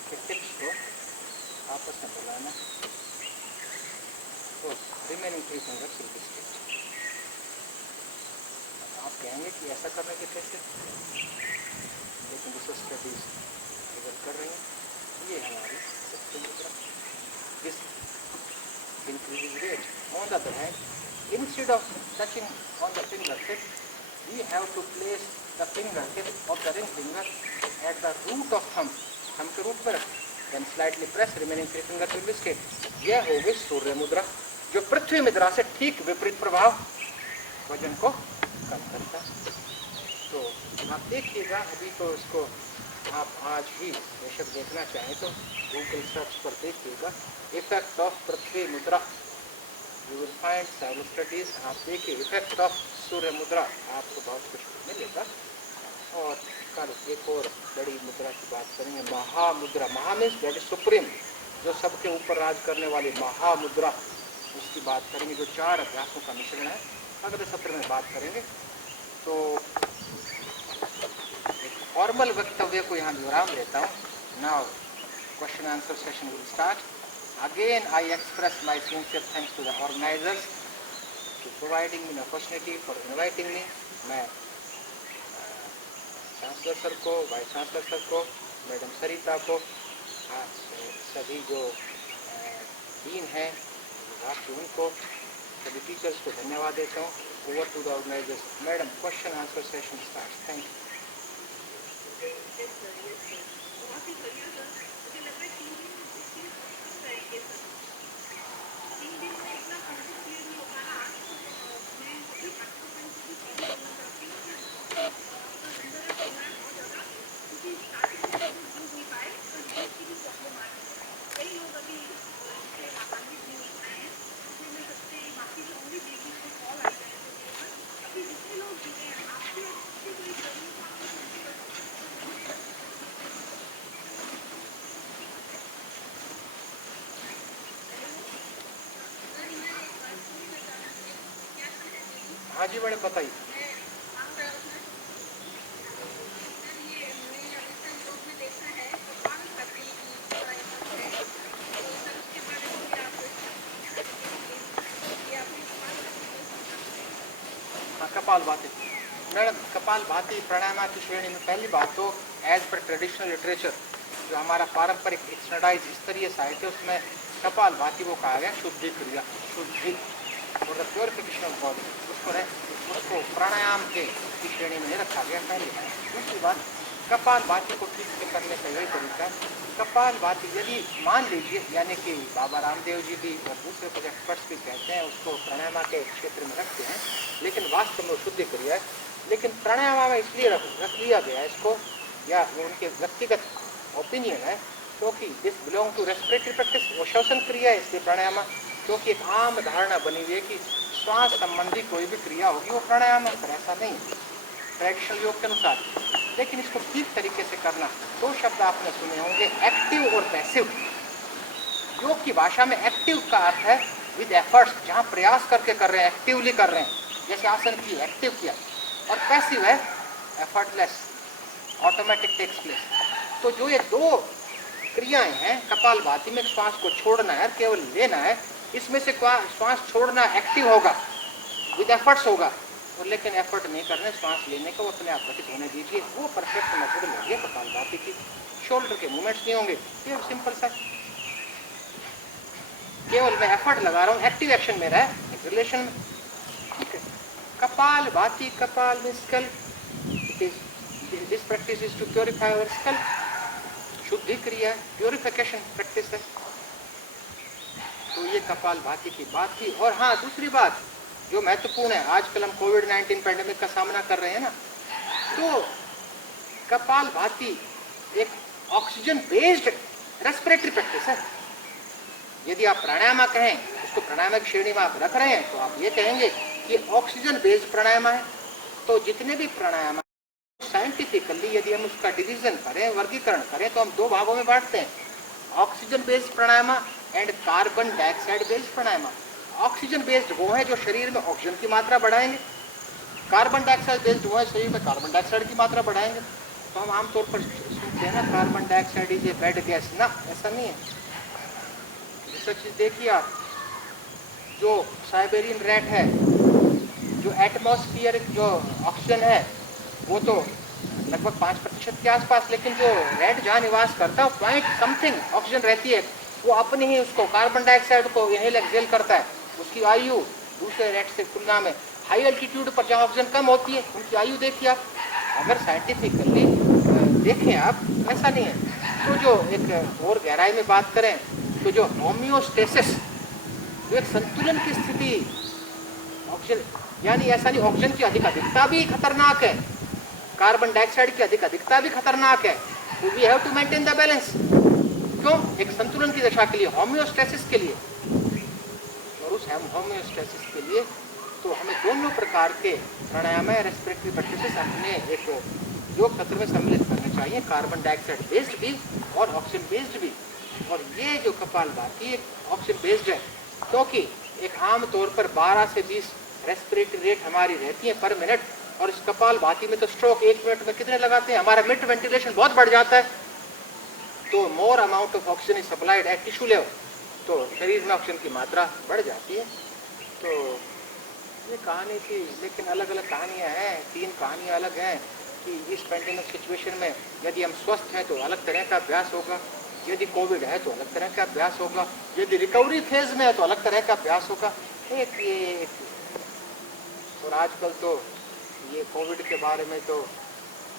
के टिप्स को आपस में मिलाना तो remaining 3 fingers will be straight. आप कहेंगे कि ऐसा करने के कैसे, लेकिन रिसर्च स्टडीज रिजल्ट कर रही हैं। ये हमारी सबसे मुद्रा, this increases weight. On the other hand, instead of touching on the fingertip, we have to place the fingertip of the ring finger at the root of thumb के root पर रखें, then slightly press remaining 3 fingers will be straight. यह होगी सूर्य मुद्रा, जो पृथ्वी मुद्रा से ठीक विपरीत प्रभाव वजन को कम करता है। तो आप देखिएगा, अभी तो इसको आप आज ही बेशक देखना चाहें तो गूगल सर्च पर देखिएगा, इफेक्ट ऑफ पृथ्वी मुद्रा, you will find several studies. आप देखिए इफेक्ट ऑफ सूर्य मुद्रा, आपको बहुत कुछ मिलेगा। और कल एक और बड़ी मुद्रा की बात करेंगे, महामुद्रा। महा मीन्स दैट इज सुप्रीम, जो सबके ऊपर राज करने वाली महामुद्रा, उसकी बात करेंगे, जो 4 अभ्यासों का मिश्रण है। अगले सत्र में बात करेंगे। तो एक फॉर्मल वक्तव्य को यहाँ विराम देता हूँ। Now question answer session will start. Again, I express my sincere thanks to the organizers to providing me an opportunity for inviting me. मैं चांसलर सर को, वाइस चांसलर सर को, मैडम सरिता को, सभी जो डीन हैं राष्ट्र, उनको, सभी टीचर्स को धन्यवाद देता हूँ। Over to the organisers. Madam, question answer session start. Thank you. हाँ जी मैडम, बताइए। कपालभाति मैडम, कपालभाति प्राणायाम की श्रेणी में पहली बात तो एज पर ट्रेडिशनल लिटरेचर, जो हमारा पारंपरिक स्टैंडर्डाइज स्तरीय साहित्य, उसमें कपालभाति को कहा गया शुद्धि क्रिया, शुद्धि और द प्योरिफिकेशन ऑफ बॉडी। उसको प्राणायाम के की श्रेणी में नहीं रखा गया, पहली बात। दूसरी बात, कपालभाति को ठीक से करने का यही तरीका है। कपालभाति यदि मान लीजिए, यानी कि बाबा रामदेव जी भी और दूसरे कुछ एक्सपर्ट्स भी कहते हैं उसको प्राणायाम के क्षेत्र में रखते हैं, लेकिन वास्तव में शुद्ध क्रिया है। लेकिन प्राणायाम में इसलिए रख लिया गया है इसको, या उनके व्यक्तिगत ओपिनियन है, क्योंकि this belong to respiratory practice, वो श्वसन क्रिया है, इसलिए प्राणायाम। क्योंकि एक आम धारणा बनी हुई है कि श्वास संबंधी कोई भी क्रिया होगी वो प्राणायाम है, पर ऐसा नहीं ट्रेडिशनल योग के अनुसार। लेकिन इसको ठीक तरीके से करना, 2 शब्द आपने सुने होंगे, एक्टिव और पैसिव। योग की भाषा में एक्टिव का अर्थ है विद एफर्ट्स, जहाँ प्रयास करके कर रहे हैं, एक्टिवली कर रहे हैं, जैसे आसन किया, एक्टिव किया। और पैसिव है एफर्टलेस, ऑटोमेटिक टेक्स प्लेस। तो जो ये 2 क्रियाएं हैं कपालभाति में, श्वास को छोड़ना है, केवल लेना है, इसमें से श्वास छोड़ना एक्टिव होगा, विद एफर्ट्स होगा, और लेकिन एफर्ट नहीं करने, श्वास लेने का वो अपने आप घटित होने दीजिए, वो परफेक्ट मेथड होगी कपालभाति की। शोल्डर के मूवमेंट्स नहीं होंगे, ये सिंपल सा, केवल मैं एफर्ट लगा रहा हूँ, एक्टिव एक्शन में रहा है रिलेशन में। कपालभाति, कपाल में skull, this practice is to purify our skull, शुद्धि क्रिया है, प्योरिफिकेशन प्रैक्टिस है। तो ये कपालभाति की बात थी। और हाँ, दूसरी बात जो महत्वपूर्ण है, आजकल हम कोविड-19 पैंडेमिक का सामना कर रहे हैं ना, तो कपालभाति एक ऑक्सीजन बेस्ड रेस्पिरेटरी प्रैक्टिस है। यदि आप प्राणायाम कहें, उसको प्राणायाम की श्रेणी में आप रख रहे हैं, तो आप ये कहेंगे कि ऑक्सीजन बेस्ड प्राणायाम है। तो जितने भी प्राणायाम साइंटिफिकली यदि हम उसका डिवीजन करें, वर्गीकरण करें, तो हम 2 भागों में बांटते हैं, oxygen based pranayama and carbon dioxide based pranayama. Oxygen based वो हैं जो शरीर में ऑक्सीजन की मात्रा बढ़ाएंगे, कार्बन डाइऑक्साइड बेस्ड वो है शरीर में कार्बन डाइऑक्साइड की मात्रा बढ़ाएंगे। तो हम आमतौर पर सुनते हैं ना carbon dioxide is a bad gas, ना ऐसा नहीं है। रिसर्च देखिए आप, जो साइबेरियन रैट है, जो एटमॉस्फियर जो ऑक्सीजन है वो तो लगभग 5% के आसपास, लेकिन जो रैट जहाँ निवास करता है पॉइंट समथिंग ऑक्सीजन रहती है, वो अपने ही उसको कार्बन डाइऑक्साइड को इनहेल एक्सहेल करता है। उसकी आयु दूसरे रैट से तुलना में हाई एल्टीट्यूड पर जहाँ ऑक्सीजन कम होती है उनकी आयु देखिए आप। अगर साइंटिफिकली देखें आप, ऐसा नहीं है। तो जो एक और गहराई में बात करें तो जो होम्योस्टेसिस, जो एक संतुलन की स्थिति, ऑक्सीजन यानी ऐसा नहीं ऑक्सीजन की अधिकता भी खतरनाक है, कार्बन डाइऑक्साइड की अधिकता भी खतरनाक है। We have to maintain the balance. क्यों? एक संतुलन की दशा के लिए, होम्योस्टेसिस के लिए। और उस होम्योस्टेसिस के लिए तो हमें दोनों प्रकार के प्राणायाम रेस्पिरेटरी प्रैक्टिसेस अपने एक योग सत्र में सम्मिलित करने चाहिए, कार्बन डाइऑक्साइड बेस्ड भी और ऑक्सीजन बेस्ड भी। और ये जो कपालभाति ऑक्सीजन बेस्ड है, क्योंकि एक आम तौर पर 12 से 20 रेस्पिरेटरी रेट हमारी रहती है पर मिनट, और इस कपालभाति में तो स्ट्रोक 1 मिनट में कितने लगाते हैं, हमारा मिड वेंटिलेशन बहुत बढ़ जाता है। तो more amount of oxygen is supplied eight tissue level, तो शरीर में ऑक्सीजन की मात्रा बढ़ जाती है। तो ये कहानी थी, लेकिन अलग अलग कहानियाँ हैं, 3 कहानियाँ अलग हैं कि इस पेंडेमिक सिचुएशन में यदि हम स्वस्थ हैं तो अलग तरह का अभ्यास होगा, यदि कोविड है तो अलग तरह का अभ्यास होगा, यदि रिकवरी फेज में है तो अलग तरह का अभ्यास होगा। एक ये और आजकल तो ये कोविड के बारे में तो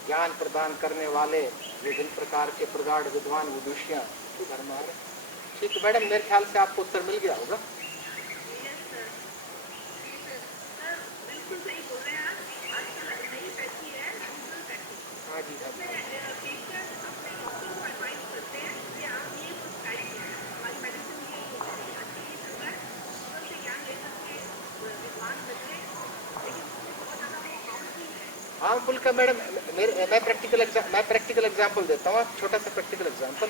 ज्ञान प्रदान करने वाले विभिन्न प्रकार के प्रगाढ़ विद्वान विदुषियाँ तो घर में आ रहे। ठीक है मैडम, मेरे ख्याल से आपको उत्तर मिल गया होगा। हाँ जी हाँ बिल्कुल मैडम, मैं प्रैक्टिकल एग्जाम्पल देता हूँ, छोटा सा प्रैक्टिकल एग्जाम्पल।